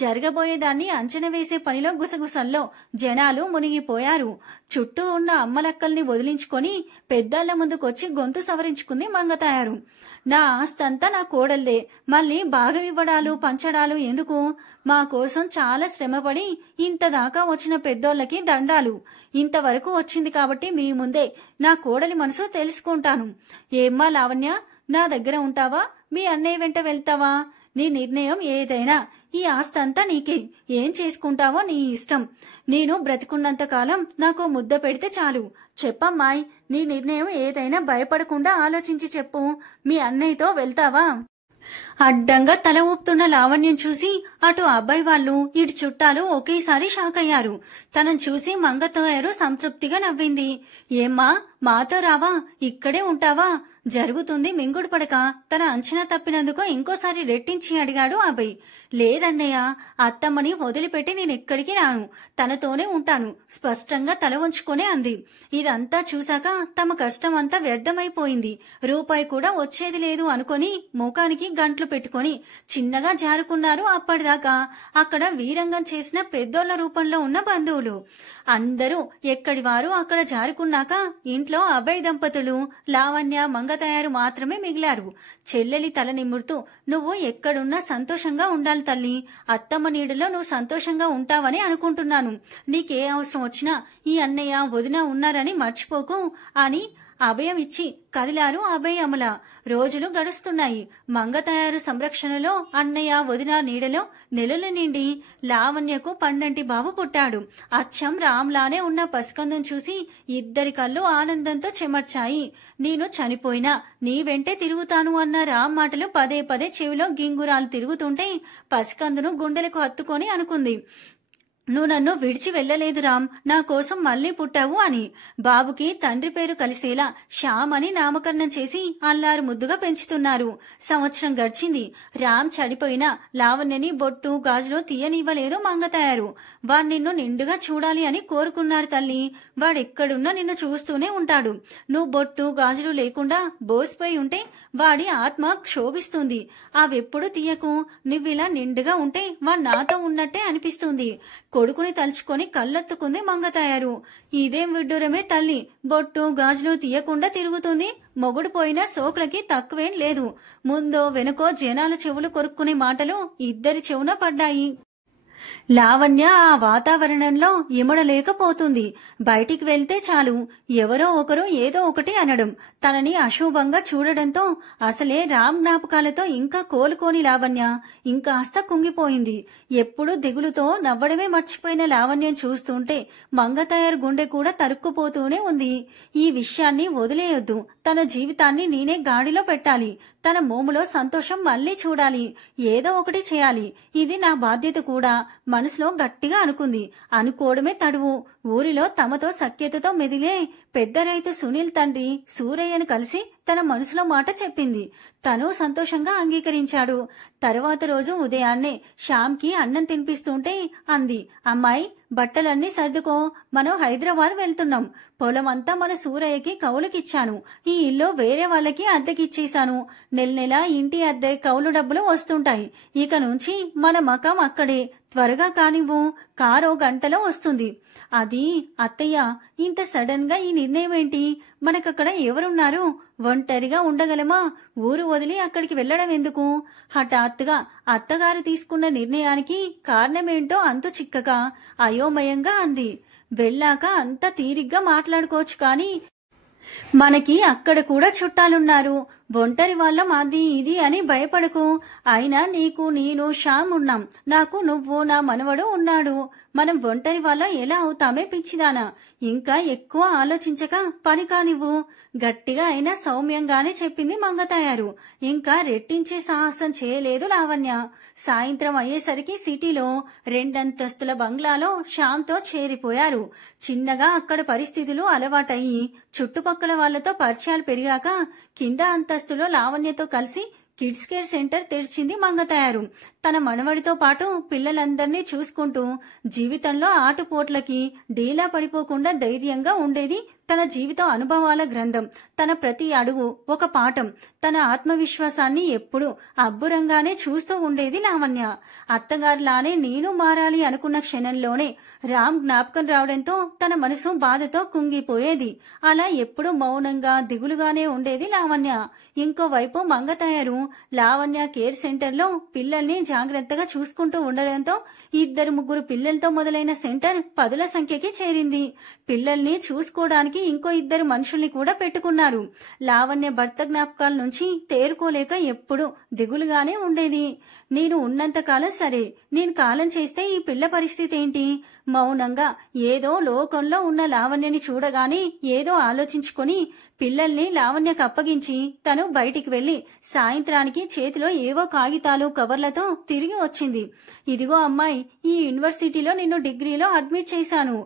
జరగబోయేదాన్ని అంచనా వేసే పనిలో గుసగుసల్లో జనాలు మునిగిపోయారు. చుట్టూ ఉన్న అమ్మలక్కల్ని వదిలించుకొని పెద్దాళ్ల ముందుకొచ్చి గొంతు సవరించుకుంది మంగతాయారు. నా ఆస్తంతా నా కోడల్దే, మళ్ళీ భాగమివ్వడాలు పంచడాలు ఎందుకు? మా కోసం చాలా శ్రమపడి ఇంతదాకా వచ్చిన పెద్దోళ్ళకి దండాలు. ఇంతవరకు వచ్చింది కాబట్టి మీ ముందే నా కోడలి మనసు తెలుసుకుంటాను. ఏమ్మా లావణ్య, నా దగ్గర ఉంటావా, మీ అన్నయ్య వెంట వెళ్తావా? నీ నిర్ణయం ఏదైనా. ఈ ఆస్తంతా నీకే. ఏం చేసుకుంటావో నీ ఇష్టం. నేను బ్రతికున్నంత కాలం నాకు ముద్ద పెడితే చాలు. చెప్పమ్మాయ్, నీ నిర్ణయం ఏదైనా భయపడకుండా ఆలోచించి చెప్పు. మీ అన్నయ్యతో వెళ్తావా? అడ్డంగా తల ఊపుతున్న లావణ్యం చూసి అటు అబ్బాయి వాళ్ళు ఇటు చుట్టాలు ఒకేసారి షాక్ అయ్యారు. తనను చూసి మంగతాయారు సంతృప్తిగా నవ్వింది. ఏమ్మా, మాతో రావా? ఇక్కడే ఉంటావా? జరుగుతుంది మింగుడు పడక తన అంచనా తప్పినందుకు ఇంకోసారి రెట్టించి అడిగాడు అబ్బాయి. లేదన్నయ్య, అత్తమ్మని వదిలిపెట్టి నేనెక్కడికి రాను, తనతోనే ఉంటాను స్పష్టంగా తల వంచుకొనే అంది. ఇదంతా చూశాక తమ కష్టం అంతా వ్యర్థమైపోయింది. రూపాయి కూడా వచ్చేది లేదు అనుకుని ముఖానికి గంట్లు పెట్టుకుని చిన్నగా జారుకున్నారు. అప్పటిదాకా అక్కడ వీరంగం చేసిన పెద్దోళ్ల రూపంలో ఉన్న బంధువులు అందరూ ఎక్కడి వారు అక్కడ జారుకున్నాక ఇంట్లో అబ్బాయి దంపతులు లావణ్య మంగతాయారు మాత్రమే మిగిలారు. చెల్లెలి తల నిమురుతూ, నువ్వు ఎక్కడున్నా సంతోషంగా ఉండాలి తల్లి. అత్తమ్మ నీడలో నువ్వు సంతోషంగా ఉంటావని అనుకుంటున్నాను. నీకే అవసరం వచ్చినా ఈ అన్నయ్య వదిన ఉన్నారని మర్చిపోకు అని అభయం ఇచ్చి కదిలారు అభయ్ అమల. రోజులు గడుస్తున్నాయి. మంగతయారు సంరక్షణలో అన్నయ్య వదిన నీడలో నెలలు నిండి లావణ్యకు పండంటి బాబు పుట్టాడు. అచ్చం రామ్లానే ఉన్న పసికందును చూసి ఇద్దరి కళ్ళు ఆనందంతో చెమర్చాయి. నేను చనిపోయినా నీ వెంటే తిరుగుతాను అన్న రామ్ మాటలు పదే పదే చెవిలో గింగురాలు తిరుగుతుంటే పసికందును గుండెలకు హత్తుకొని అనుకుంది, నువ్వు నన్ను విడిచి వెళ్లలేదు రామ్, నా కోసం మళ్లీ పుట్టావు అని. బాబుకి తండ్రి పేరు కలిసేలా శ్యామ్ అని నామకరణం చేసి అల్లారు ముద్దుగా పెంచుతున్నారు. సంవత్సరం గడిచింది. రామ్ చడిపోయినా లావణ్యని బొట్టు గాజులు తీయనివ్వలేదు మంగతయారు. వాడు నిన్ను నిండుగా చూడాలి అని కోరుకున్నాడు తల్లి. వాడెక్కడున్నా నిన్ను చూస్తూనే ఉంటాడు. నువ్వు బొట్టు గాజులు లేకుండా బోసిపోయి ఉంటే వాడి ఆత్మ క్షోభిస్తుంది. అవెప్పుడు తీయకు. నువ్విలా నిండుగా ఉంటే వాడు నాతో ఉన్నట్టే అనిపిస్తుంది. కొడుకుని తలుచుకొని కళ్ళెత్తుకుంది మంగతయారు. ఇదేం విడ్డూరమే తల్లి, బొట్టు గాజులు తీయకుండా తిరుగుతుంది. మొగుడు పోయినా సోకులకి తక్కువేం లేదు. ముందో వెనుకో జనాలు చెవులు కొరుక్కునే మాటలు ఇద్దరి చెవున పడ్డాయి. లావణ్య ఆ వాతావరణంలో ఇమడలేకపోతుంది. బయటికి వెళ్తే చాలు ఎవరో ఒకరు ఏదో ఒకటి అనడం, తనని అశుభంగా చూడడంతో అసలే రామ్ జ్ఞాపకాలతో ఇంకా కోలుకోని లావణ్య ఇంకాస్త కుంగిపోయింది. ఎప్పుడు దిగులుతో నవ్వడమే మర్చిపోయిన లావణ్యం చూస్తుంటే మంగతయారు గుండె కూడా తరుక్కుపోతూనే ఉంది. ఈ విషయాన్ని వదిలేయొద్దు. తన జీవితాన్ని నేనే గాడిలో పెట్టాలి. తన మోములో సంతోషం మళ్లీ చూడాలి. ఏదో ఒకటి చేయాలి. ఇది నా బాధ్యత కూడా మనసులో గట్టిగా అనుకుంది. అనుకోవడమే తడువు. ఊరిలో తమతో సఖ్యతతో మెదిలే పెద్ద రైతు సునీల్ తండ్రి సూరయ్యను కలిసి తన మనసులో మాట చెప్పింది. తను సంతోషంగా అంగీకరించాడు. తర్వాత రోజు ఉదయాన్నే శ్యామ్కి అన్నం తినిపిస్తుంటే అంది, అమ్మాయి బట్టలన్నీ సర్దుకో, మనం హైదరాబాద్ వెళ్తున్నాం. పొలమంతా మన సూరయ్యకి కౌలుకిచ్చాను. ఈ ఇల్లు వేరే వాళ్ళకి అద్దెకిచ్చేశాను. నెల ఇంటి అద్దె కౌలు డబ్బులు వస్తుంటాయి. ఇక నుంచి మన మకాం అక్కడే. త్వరగా కానివ్వు, కారో గంటలో వస్తుంది. అది అత్తయ్య, ఇంత సడన్ గా ఈ నిర్ణయం ఏంటి? మనకక్కడ ఎవరున్నారు? ఒంటరిగా ఉండగలమా? ఊరు వదిలి అక్కడికి వెళ్లడం ఎందుకు? హఠాత్తుగా అత్తగారు తీసుకున్న నిర్ణయానికి కారణమేంటో అంతు చిక్కక అయోమయంగా అంది. వెళ్ళాక అంత తీరిగ్గా మాట్లాడుకోవచ్చు కానీ మనకి అక్కడ కూడా చుట్టాలున్నారు. ఒంటరి వాళ్ళం అది ఇది అని భయపడకు. అయినా నీకు నేను శ్యామ్ ఉన్నాం. నాకు నువ్వు నా మనవడు ఉన్నాడు. మనం ఒంటరి వాళ్ళ ఎలా అవుతామే పిచ్చిదానా. ఇంకా ఎక్కువ ఆలోచించక పని కానివ్వు. గట్టిగా అయినా సౌమ్యంగానే చెప్పింది మంగతయారు. ఇంకా రెట్టించే సాహసం చేయలేదు లావణ్య. సాయంత్రం అయ్యేసరికి సిటీలో 2 అంతస్తుల బంగ్లాలో శ్యామ్తో చేరిపోయారు. చిన్నగా అక్కడ పరిస్థితులు అలవాటయ్యి చుట్టుపక్కల వాళ్లతో పరిచయాలు పెరిగాక కింద అంతస్తులో లావణ్యతో కలిసి కిడ్స్ కేర్ సెంటర్ తెరిచింది మంగతయారు. తన మనవడితో పాటు పిల్లలందర్నీ చూసుకుంటూ జీవితంలో ఆటుపోట్లకి డీలా పడిపోకుండా ధైర్యంగా ఉండేది తన జీవిత అనుభవాల గ్రంథం. తన ప్రతి అడుగు ఒక పాఠం. తన ఆత్మవిశ్వాసాన్ని ఎప్పుడూ అబ్బురంగానే చూస్తూ ఉండేది లావణ్య. అత్తగారిలానే నేను మారాలి అనుకున్న క్షణంలోనే రామ్ జ్ఞాపకం రావడంతో తన మనసు బాధతో కుంగిపోయేది. అలా ఎప్పుడూ మౌనంగా దిగులుగానే ఉండేది లావణ్య. ఇంకోవైపు మంగతయారు లావణ్య కేర్ సెంటర్ లో పిల్లల్ని జాగ్రత్తగా చూసుకుంటూ ఉండడంతో 2-3 పిల్లలతో మొదలైన సెంటర్ 10ల సంఖ్యకి చేరింది. పిల్లల్ని చూసుకోవడానికి ఇంకో 2 మనుషుల్ని కూడా పెట్టుకున్నారు. లావణ్య భర్త జ్ఞాపకాల నుంచి తేరుకోలేక ఎప్పుడూ దిగులుగానే ఉండేది. నేను ఉన్నంతకాలం సరే, నేను కాలం చేస్తే ఈ పిల్ల పరిస్థితి ఏంటి? మౌనంగా ఏదో లోకంలో ఉన్న లావణ్యని చూడగానే ఏదో ఆలోచించుకొని పిల్లల్ని లావణ్యకు అప్పగించి తను బయటికి వెళ్లి సాయంత్రానికి చేతిలో ఏవో కాగితాలు కవర్లతో తిరిగి వచ్చింది. ఇదిగో అమ్మాయి, ఈ యూనివర్సిటీలో నిన్ను డిగ్రీలో అడ్మిట్ చేశాను.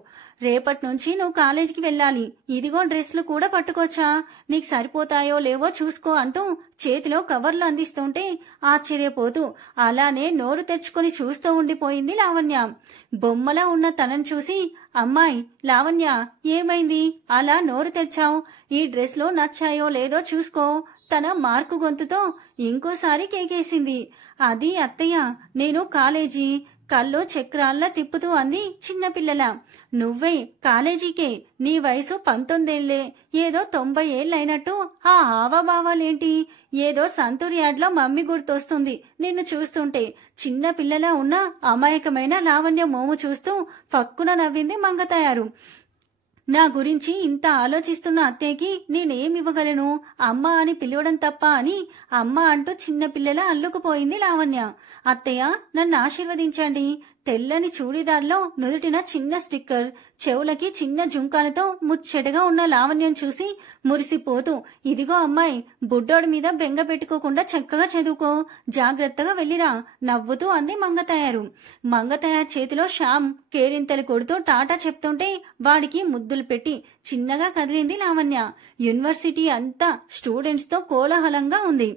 రేపటి నుంచి నువ్వు కాలేజీకి వెళ్ళాలి. ఇదిగో డ్రెస్లు కూడా పట్టుకోవచ్చా? నీకు సరిపోతాయో లేవో చూసుకో అంటూ చేతిలో కవర్లు అందిస్తుంటే ఆశ్చర్యపోతూ అలానే నోరు తెరుచుకొని చూస్తూ ఉండిపోయింది లావణ్య. బొమ్మలా ఉన్న తనను చూసి, అమ్మాయి లావణ్య, ఏమైంది? అలా నోరు తెరిచావు? ఈ డ్రెస్లు నచ్చాయో లేదో చూసుకో. తన మార్కు గొంతుతో ఇంకోసారి కేకేసింది. అది అత్తయ్య, నేను కాలేజీ. కళ్ళు చక్రాల్లా తిప్పుతూ అంది చిన్నపిల్లల. నువ్వే కాలేజీకే. నీ వయసు 19 ఏళ్లే. ఏదో 90 ఏళ్ళైనట్టు ఆ హావభావాలేంటి? ఏదో సంతూర్ యాడ్లో మమ్మీ గుర్తొస్తుంది నిన్ను చూస్తుంటే. చిన్న పిల్లలా ఉన్న అమాయకమైన లావణ్య మోము చూస్తూ ఫక్కున నవ్వింది మంగతయారు. నా గురించి ఇంత ఆలోచిస్తున్న అత్తయ్యకి నేనేమివ్వగలను? అమ్మ అని పిలవడం తప్ప అని అమ్మ అంటూ చిన్నపిల్లల అల్లుకుపోయింది లావణ్య. అత్తయ్య, నన్ను ఆశీర్వదించండి. తెల్లని చూడీదార్లో నుదుటిన చిన్న స్టిక్కర్, చెవులకి చిన్న జుంకాలతో ముచ్చటగా ఉన్న లావణ్యం చూసి మురిసిపోతూ, ఇదిగో అమ్మాయి, బుడ్డోడి మీద బెంగ పెట్టుకోకుండా చక్కగా చదువుకో, జాగ్రత్తగా వెళ్ళిరా నవ్వుతూ అంది మంగతయారు. మంగతయారు చేతిలో శ్యామ్ కేరింతలు కొడుతూ టాటా చెప్తుంటే వాడికి ముద్దులు పెట్టి చిన్నగా కదిలింది లావణ్య. యూనివర్సిటీ అంతా స్టూడెంట్స్ తో కోలాహలంగా ఉంది.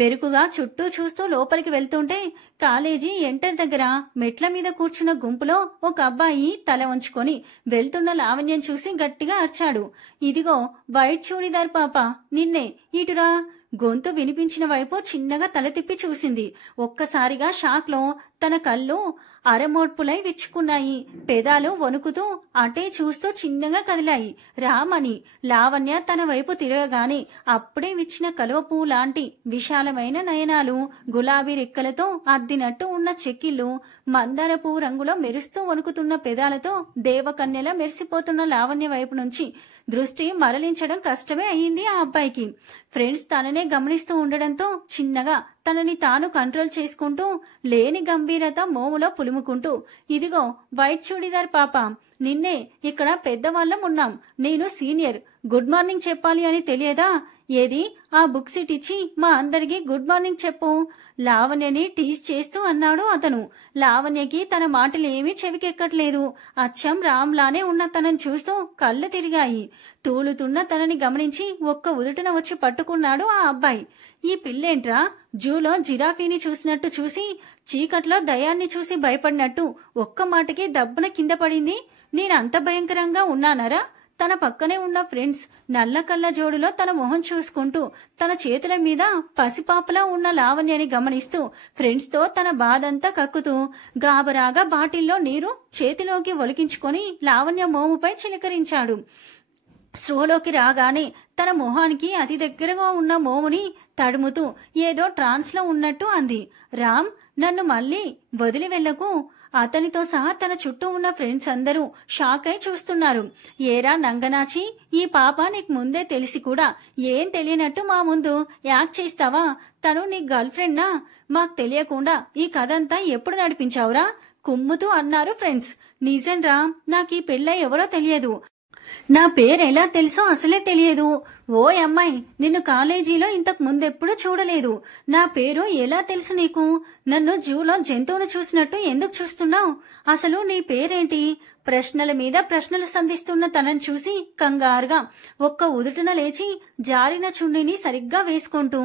బెరుకుగా చుట్టూ చూస్తూ లోపలికి వెళ్తుంటే కాలేజీ ఎంటర్ దగ్గర మెట్ల మీద కూర్చున్న గుంపులో ఒక అబ్బాయి తల వంచుకొని వెళ్తున్న లావణ్యం చూసి గట్టిగా అరిచాడు. ఇదిగో వైట్ చూడీదార్ పాప, నిన్నే, ఇటురా. గొంతు వినిపించిన వైపు చిన్నగా తల తిప్పి చూసింది. ఒక్కసారిగా షాక్ లో తన కళ్ళు అరమోడ్పులై విచ్చుకున్నాయి. పెదాలు వణుకుతూ అటే చూస్తూ చిన్నగా కదిలాయి. రామని. లావణ్య తన వైపు తిరగగానే అప్పుడే విచ్చిన కలువ పువ్వు లాంటి విశాలమైన నయనాలు, గులాబీ రెక్కలతో అద్దినట్టు ఉన్న చెక్కిళ్ళు, మందార పువ్వు రంగులో మెరుస్తూ వణుకుతున్న పెదాలతో దేవకన్యలా మెరిసిపోతున్న లావణ్య వైపు నుంచి దృష్టి మరలించడం కష్టమే అయ్యింది ఆ అబ్బాయికి. ఫ్రెండ్స్ తననే గమనిస్తూ ఉండడంతో చిన్నగా తనని తాను కంట్రోల్ చేసుకుంటూ లేని గంభీరత మోములో పులుముకుంటూ, ఇదిగో వైట్ చూడీదార్ పాప, నిన్నే, ఇక్కడ పెద్దవాళ్ళం ఉన్నాం, నేను సీనియర్, గుడ్ మార్నింగ్ చెప్పాలి అని తెలియదా? ఏది ఆ బుక్ సీట్ ఇచ్చి మా అందరికీ గుడ్ మార్నింగ్ చెప్పు. లావణ్యని టీజ్ చేస్తూ అన్నాడు అతను. లావణ్యకి తన మాటలు ఏమీ చెవికెక్కట్లేదు. అచ్చం రామ్లానే ఉన్న తనని చూస్తూ కళ్ళు తిరిగాయి. తూలుతున్న తనని గమనించి ఒక్క ఉదుటన వచ్చి పట్టుకున్నాడు ఆ అబ్బాయి. ఈ పిల్లేంట్రా, జూలో జిరాఫీని చూసినట్టు చూసి చీకట్లో దయాన్ని చూసి భయపడినట్టు ఒక్క మాటకి దబ్బున కింద పడింది. నేనంత భయంకరంగా ఉన్నానరా? తన పక్కనే ఉన్న ఫ్రెండ్స్ నల్ల కళ్ళ జోడులో తన మొహం చూసుకుంటూ తన చేతుల మీద పసిపాపలా ఉన్న లావణ్యని గమనిస్తూ ఫ్రెండ్స్ తో తన బాధంతా కక్కుతూ గాబరాగా బాటిల్లో నీరు చేతిలోకి ఒలికించుకొని లావణ్య మోముపై చిలకరించాడు. స్పృహలోకి రాగానే తన మొహానికి అతి దగ్గరగా ఉన్న మోముని తడుముతూ ఏదో ట్రాన్స్ లో ఉన్నట్టు అంది. రామ్, నన్ను మళ్ళీ వదిలి వెళ్లకు. అతనితో సహా తన చుట్టూ ఉన్న ఫ్రెండ్స్ అందరూ షాక్ అయి చూస్తున్నారు. ఏరా నంగనాచి, ఈ పాప నీకు ముందే తెలిసి కూడా ఏం తెలియనట్టు మా ముందు యాక్ట్ చేస్తావా? తను నీ గర్ల్ ఫ్రెండ్నా? మాకు తెలియకుండా ఈ కథంతా ఎప్పుడు నడిపించావురా? కుమ్ముతూ అన్నారు ఫ్రెండ్స్. నిజం రా, నాకు ఈ పెళ్ళ ఎవరో తెలియదు. నా పేరెలా తెలుసో అసలే తెలియదు. ఓ అమ్మాయి, నిన్ను కాలేజీలో ఇంతకు ముందెప్పుడు చూడలేదు. నా పేరు ఎలా తెలుసు నీకు? నన్ను జూలో జంతువును చూసినట్టు ఎందుకు చూస్తున్నావు? అసలు నీ పేరేంటి? ప్రశ్నల మీద ప్రశ్నలు సంధిస్తున్న తనని చూసి కంగారుగా ఒక్క ఉదుటున లేచి జారిన చున్నీని సరిగ్గా వేసుకుంటూ,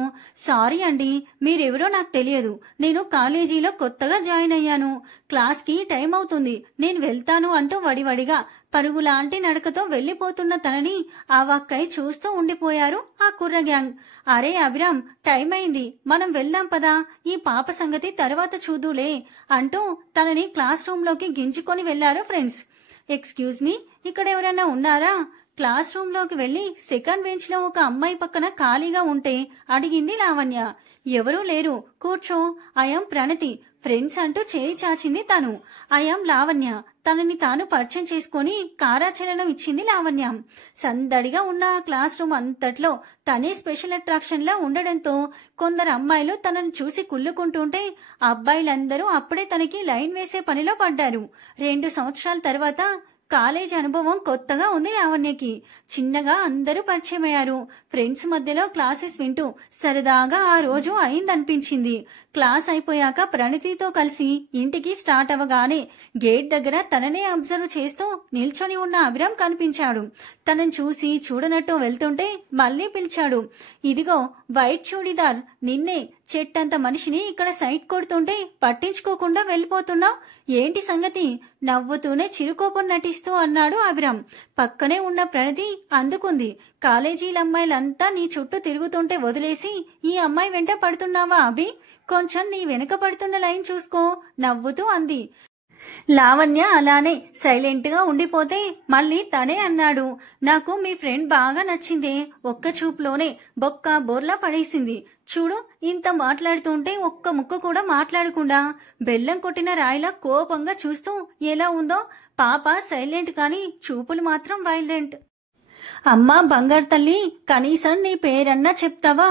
సారీ అండి, మీరెవరో నాకు తెలియదు. నేను కాలేజీలో కొత్తగా జాయిన్ అయ్యాను. క్లాస్ కి టైం అవుతుంది, నేను వెళ్తాను అంటూ వడివడిగా పరుగులాంటి నడకతో వెళ్లిపోతున్న తనని ఆవాక్కై చూస్తూ ఉండిపోయారు ఆ కుర్ర గ్యాంగ్. అరే అభిరామ్, టైం అయింది, మనం వెళ్దాం పదా, ఈ పాప సంగతి తర్వాత చూదులే అంటూ తనని క్లాస్ రూమ్ లోకి గింజుకొని వెళ్లారు ఫ్రెండ్స్. ఎక్స్క్యూజ్ మీ, ఇక్కడ ఎవరైనా ఉన్నారా? క్లాస్ రూమ్ లోకి వెళ్లి సెకండ్ బెంచ్ లో ఒక అమ్మాయి పక్కన ఖాళీగా ఉంటే అడిగింది లావణ్య. ఎవరూ లేరు, కూర్చో. ఐఎమ్ ప్రణతి, ఫ్రెండ్స్ అంటూ చేయి చాచింది తను. ఐఎమ్ లావణ్య. తనని తాను పరిచయం చేసుకుని కారాచరణం ఇచ్చింది లావణ్య. సందడిగా ఉన్న ఆ క్లాస్ రూమ్ అంతట్లో తనే స్పెషల్ అట్రాక్షన్ లా ఉండడంతో కొందరు అమ్మాయిలు తనను చూసి కుళ్ళుకుంటుంటే అబ్బాయిలందరూ అప్పుడే తనకి లైన్ వేసే పనిలో పడ్డారు. 2 సంవత్సరాల తర్వాత కాలేజ్ అనుభవం కొత్తగా ఉంది లావణ్యకి. చిన్నగా అందరూ పరిచయమయ్యారు. ఫ్రెండ్స్ మధ్యలో క్లాసెస్ వింటూ సరదాగా ఆ రోజు అయిందనిపించింది. క్లాస్ అయిపోయాక ప్రణతితో కలిసి ఇంటికి స్టార్ట్ అవ్వగానే గేట్ దగ్గర తననే అబ్జర్వ్ చేస్తూ నిల్చొని ఉన్న అభిరామ్ కనిపించాడు. తనని చూసి చూడనట్టు వెళ్తుంటే మళ్లీ పిలిచాడు. ఇదిగో వైట్ చూడీదార్, నిన్నే, చెట్టంత మనిషిని ఇక్కడ సైట్ కొడుతుంటే పట్టించుకోకుండా వెళ్లిపోతున్నావు, ఏంటి సంగతి? నవ్వుతూనే చిరుకోపం నటిస్తూ అన్నాడు అభిరామ్. పక్కనే ఉన్న ప్రణతి అందుకుంది. కాలేజీలమ్మాయిలంతా నీ చుట్టూ తిరుగుతుంటే వదిలేసి ఈ అమ్మాయి వెంట పడుతున్నావా అభి? కొంచెం నీ వెనుక పడుతున్న లైన్ చూసుకో నవ్వుతూ అంది. లావణ్య అలానే సైలెంట్ గా ఉండిపోతే మళ్ళీ తనే అన్నాడు. నాకు మీ ఫ్రెండ్ బాగా నచ్చిందే, ఒక్క చూపులోనే బొక్క బోర్లా పడేసింది. చూడు, ఇంత మాట్లాడుతుంటే ఒక్క ముక్క కూడా మాట్లాడకుండా బెల్లం కొట్టిన రాయిలా కోపంగా చూస్తూ ఎలా ఉందో పాప సైలెంట్ కానీ చూపులు మాత్రం వైలెంట్. అమ్మా బంగారు తల్లి, కనీసం నీ పేరన్నా చెప్తావా?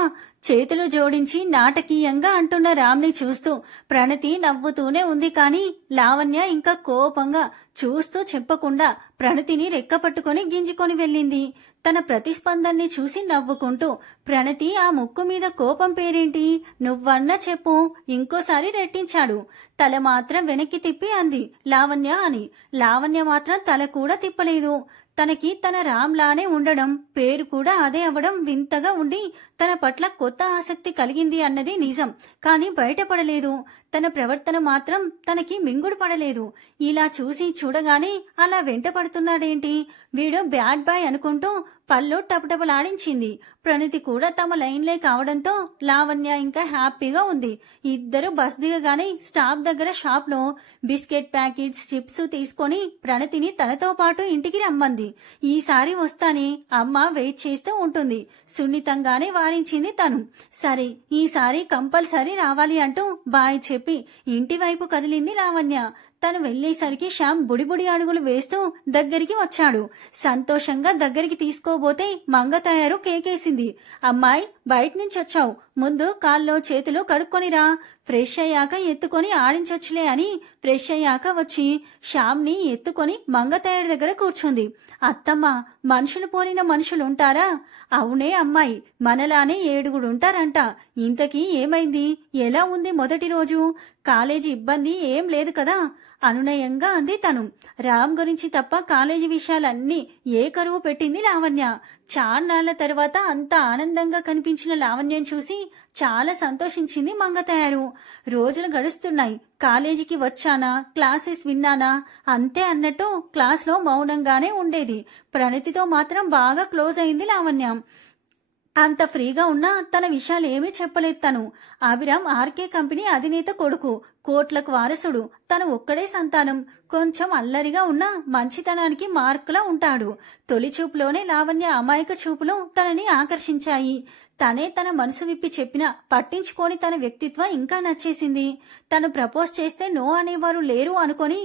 చేతులు జోడించి నాటకీయంగా అంటున్న రామ్ని చూస్తూ ప్రణతి నవ్వుతూనే ఉంది. కాని లావణ్య ఇంకా కోపంగా చూస్తూ చెప్పకుండా ప్రణతిని రెక్కపట్టుకుని గింజుకొని వెళ్ళింది. తన ప్రతిస్పందనని చూసి నవ్వుకుంటూ, ప్రణతి ఆ ముక్కు మీద కోపం పేరేంటి? నువ్వన్నా చెప్పు, ఇంకోసారి రెట్టించాడు. తల మాత్రం వెనక్కి తిప్పి అంది లావణ్య అని. లావణ్య మాత్రం తల కూడా తిప్పలేదు. తనకి తన రామ్లానే ఉండడం, పేరు కూడా అదే అవడం వింతగా ఉండి తన పట్ల కొత్త ఆసక్తి కలిగింది అన్నది నిజం. కాని బయటపడలేదు. తన ప్రవర్తన మాత్రం తనకి మింగుడు పడలేదు. ఇలా చూసి చూడగానే అలా వెంట పడుతున్నాడేంటి వీడు, బ్యాడ్ బాయ్ అనుకుంటూ పళ్ళు టపటపలాడించింది. ప్రణతి కూడా తమ లైన్లే కావడంతో లావణ్య ఇంకా హ్యాపీగా ఉంది. ఇద్దరు బస్ దిగగానే స్టాప్ దగ్గర షాప్ లో బిస్కెట్ ప్యాకెట్స్, చిప్స్ తీసుకొని ప్రణతిని తనతో పాటు ఇంటికి రమ్మంది. ఈసారి వస్తానే అమ్మ వెయిట్ చేస్తూ ఉంటుంది. సున్నితంగానే వారించింది తను. సరే, ఈసారి కంపల్సరీ రావాలి అంటూ బాయ్ చెప్పి ఇంటి వైపు కదిలింది లావణ్య. తను వెళ్లేసరికి శ్యామ్ బుడిబుడి అడుగులు వేస్తూ దగ్గరికి వచ్చాడు. సంతోషంగా దగ్గరికి తీసుకోబోతే మంగతాయారు కేకేసింది. అమ్మాయి, బయట నుంచి వచ్చావు, ముందు కాల్లో చేతులు కడుక్కొనిరా, ఫ్రెష్ అయ్యాక ఎత్తుకొని ఆడించొచ్చులే అని ఫ్రెష్ అయ్యాక వచ్చి శ్యామ్ ని ఎత్తుకొని మంగతాయారు దగ్గర కూర్చుంది. అత్తమ్మ, మనుషులు పోలిన మనుషులుంటారా? అవునే అమ్మాయి, మనలానే 7 ఉంటారంట. ఇంతకీ ఏమైంది? ఎలా ఉంది మొదటి రోజు? కాలేజీ ఇబ్బంది ఏం లేదు కదా? అనునయంగా అంది తను. రామ్ గురించి తప్ప కాలేజీ విషయాలన్నీ ఏ కరువు పెట్టింది లావణ్య. చాన్నాళ్ల తర్వాత అంత ఆనందంగా కనిపించిన లావణ్యం చూసి చాలా సంతోషించింది మంగతాయారు. రోజులు గడుస్తున్నాయి. కాలేజీకి వచ్చానా, క్లాసెస్ విన్నానా, అంతే అన్నట్టు క్లాస్లో మౌనంగానే ఉండేది. ప్రణతితో మాత్రం బాగా క్లోజ్ అయింది లావణ్య. అంత ఫ్రీగా ఉన్నా తన విషయాలు ఏమీ చెప్పలేదు తను. అభిరామ్ ఆర్కే కంపెనీ అధినేత కొడుకు, కోట్లకు వారసుడు. తను ఒక్కడే సంతానం. కొంచెం అల్లరిగా ఉన్న మంచితనానికి మార్కులా ఉంటాడు. తొలి చూపులోనే లావణ్య అమాయక చూపులు తనని ఆకర్షించాయి. తనే తన మనసు విప్పి చెప్పినా పట్టించుకోని తన వ్యక్తిత్వం ఇంకా నచ్చేసింది. తను ప్రపోజ్ చేస్తే నో అనేవారు లేరు అనుకొని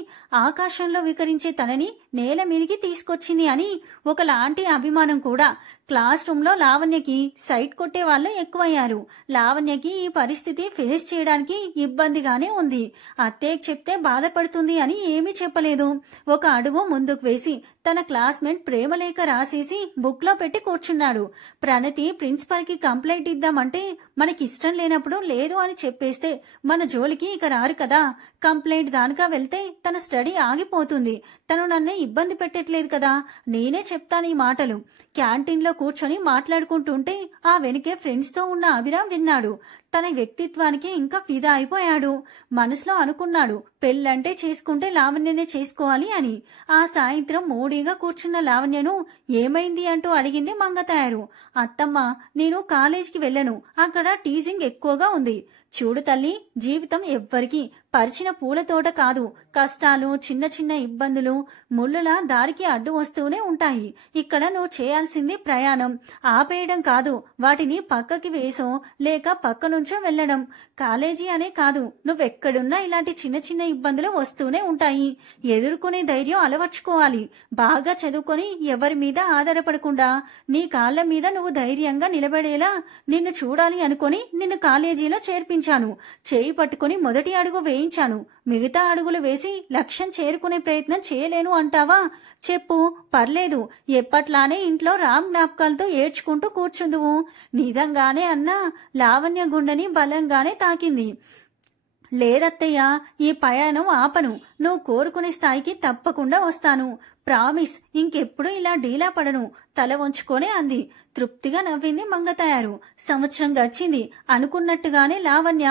ఆకాశంలో వికరించే తనని నేల మీదికి తీసుకొచ్చింది అని ఒకలాంటి అభిమానం కూడా. క్లాస్ రూమ్ లో లావణ్యకి సైట్ కొట్టే వాళ్ళు ఎక్కువయ్యారు. లావణ్యకి ఈ పరిస్థితి ఫేస్ చేయడానికి ఇబ్బందిగానే ఉంది. అత్తయ్యకి చెప్తే బాధపడుతుంది అని ఏమీ చెప్పలేదు. ఒక అడుగు ముందుకు వేసి తన క్లాస్మేట్ ప్రేమలేఖ రాసేసి బుక్ లో పెట్టి కూర్చున్నాడు. ప్రణతి ప్రిన్సిపల్ కి కంప్లైంట్ ఇద్దామంటే మనకి ఇష్టం లేనప్పుడు లేదు అని చెప్పేస్తే మన జోలికి ఇక రారు కదా. కంప్లైంట్ దానికా వెళ్తే తన స్టడీ ఆగిపోతుంది. తను నన్ను ఇబ్బంది పెట్టట్లేదు కదా, నేనే చెప్తాను ఈ మాటలు. క్యాంటీన్ లో కూర్చొని మాట్లాడుకుంటుంటే ఆ వెనుకే ఫ్రెండ్స్ తో ఉన్న అభిరామ్ విన్నాడు. తన వ్యక్తిత్వానికి ఇంకా ఫిదా అయిపోయాడు. మనసులో అనుకున్నాడు, పెళ్ళంటే చేసుకుంటే లావణ్యనే చేసుకోవాలి అని. ఆ సాయంత్రం మూడీగా కూర్చున్న లావణ్యను ఏమైంది అంటూ అడిగింది మంగతాయారు. అత్తమ్మ, నేను కాలేజీకి వెళ్ళను, అక్కడ టీజింగ్ ఎక్కువగా ఉంది. చూడు తల్లి, జీవితం ఎవ్వరికి పరిచిన పూల తోట కాదు. కష్టాలు, చిన్న చిన్న ఇబ్బందులు ముళ్ళులా దారికి అడ్డు వస్తూనే ఉంటాయి. ఇక్కడ నువ్వు చేయాల్సింది ప్రయాణం ఆపేయడం కాదు, వాటిని పక్కకి వేసో లేక పక్క నుంచో వెళ్ళడం. కాలేజీ అనే కాదు, నువ్వెక్కడున్నా ఇలాంటి చిన్న చిన్న ఇబ్బందులు వస్తూనే ఉంటాయి. ఎదుర్కొనే ధైర్యం అలవర్చుకోవాలి. బాగా చదువుకొని ఎవరి మీద ఆధారపడకుండా నీ కాళ్ల మీద నువ్వు ధైర్యంగా నిలబడేలా నిన్ను చూడాలి అనుకుని నిన్ను కాలేజీలో చేర్పించాను. చేయి పట్టుకుని మొదటి అడుగు వేయించాను. మిగతా అడుగులు వేసి లక్ష్యం చేరుకునే ప్రయత్నం చేయలేను అంటావా? చెప్పు, పర్లేదు. ఎప్పట్లానే ఇంట్లో రామ్ జ్ఞాపకాలతో ఏడ్చుకుంటూ కూర్చుందువు. నిజంగానే అన్నా లావణ్య గుండెని బలంగానే తాకింది. లేదత్తయ్య, ఈ ప్రయాణం ఆపను. నువ్వు కోరుకునే స్థాయికి తప్పకుండా వస్తాను. ప్రామిస్. ఇంకెప్పుడు ఇలా డీలా పడను, తల వంచుకొనే అంది. తృప్తిగా నవ్వింది మంగతాయారు. సంవత్సరం గడిచింది. అనుకున్నట్టుగానే లావణ్య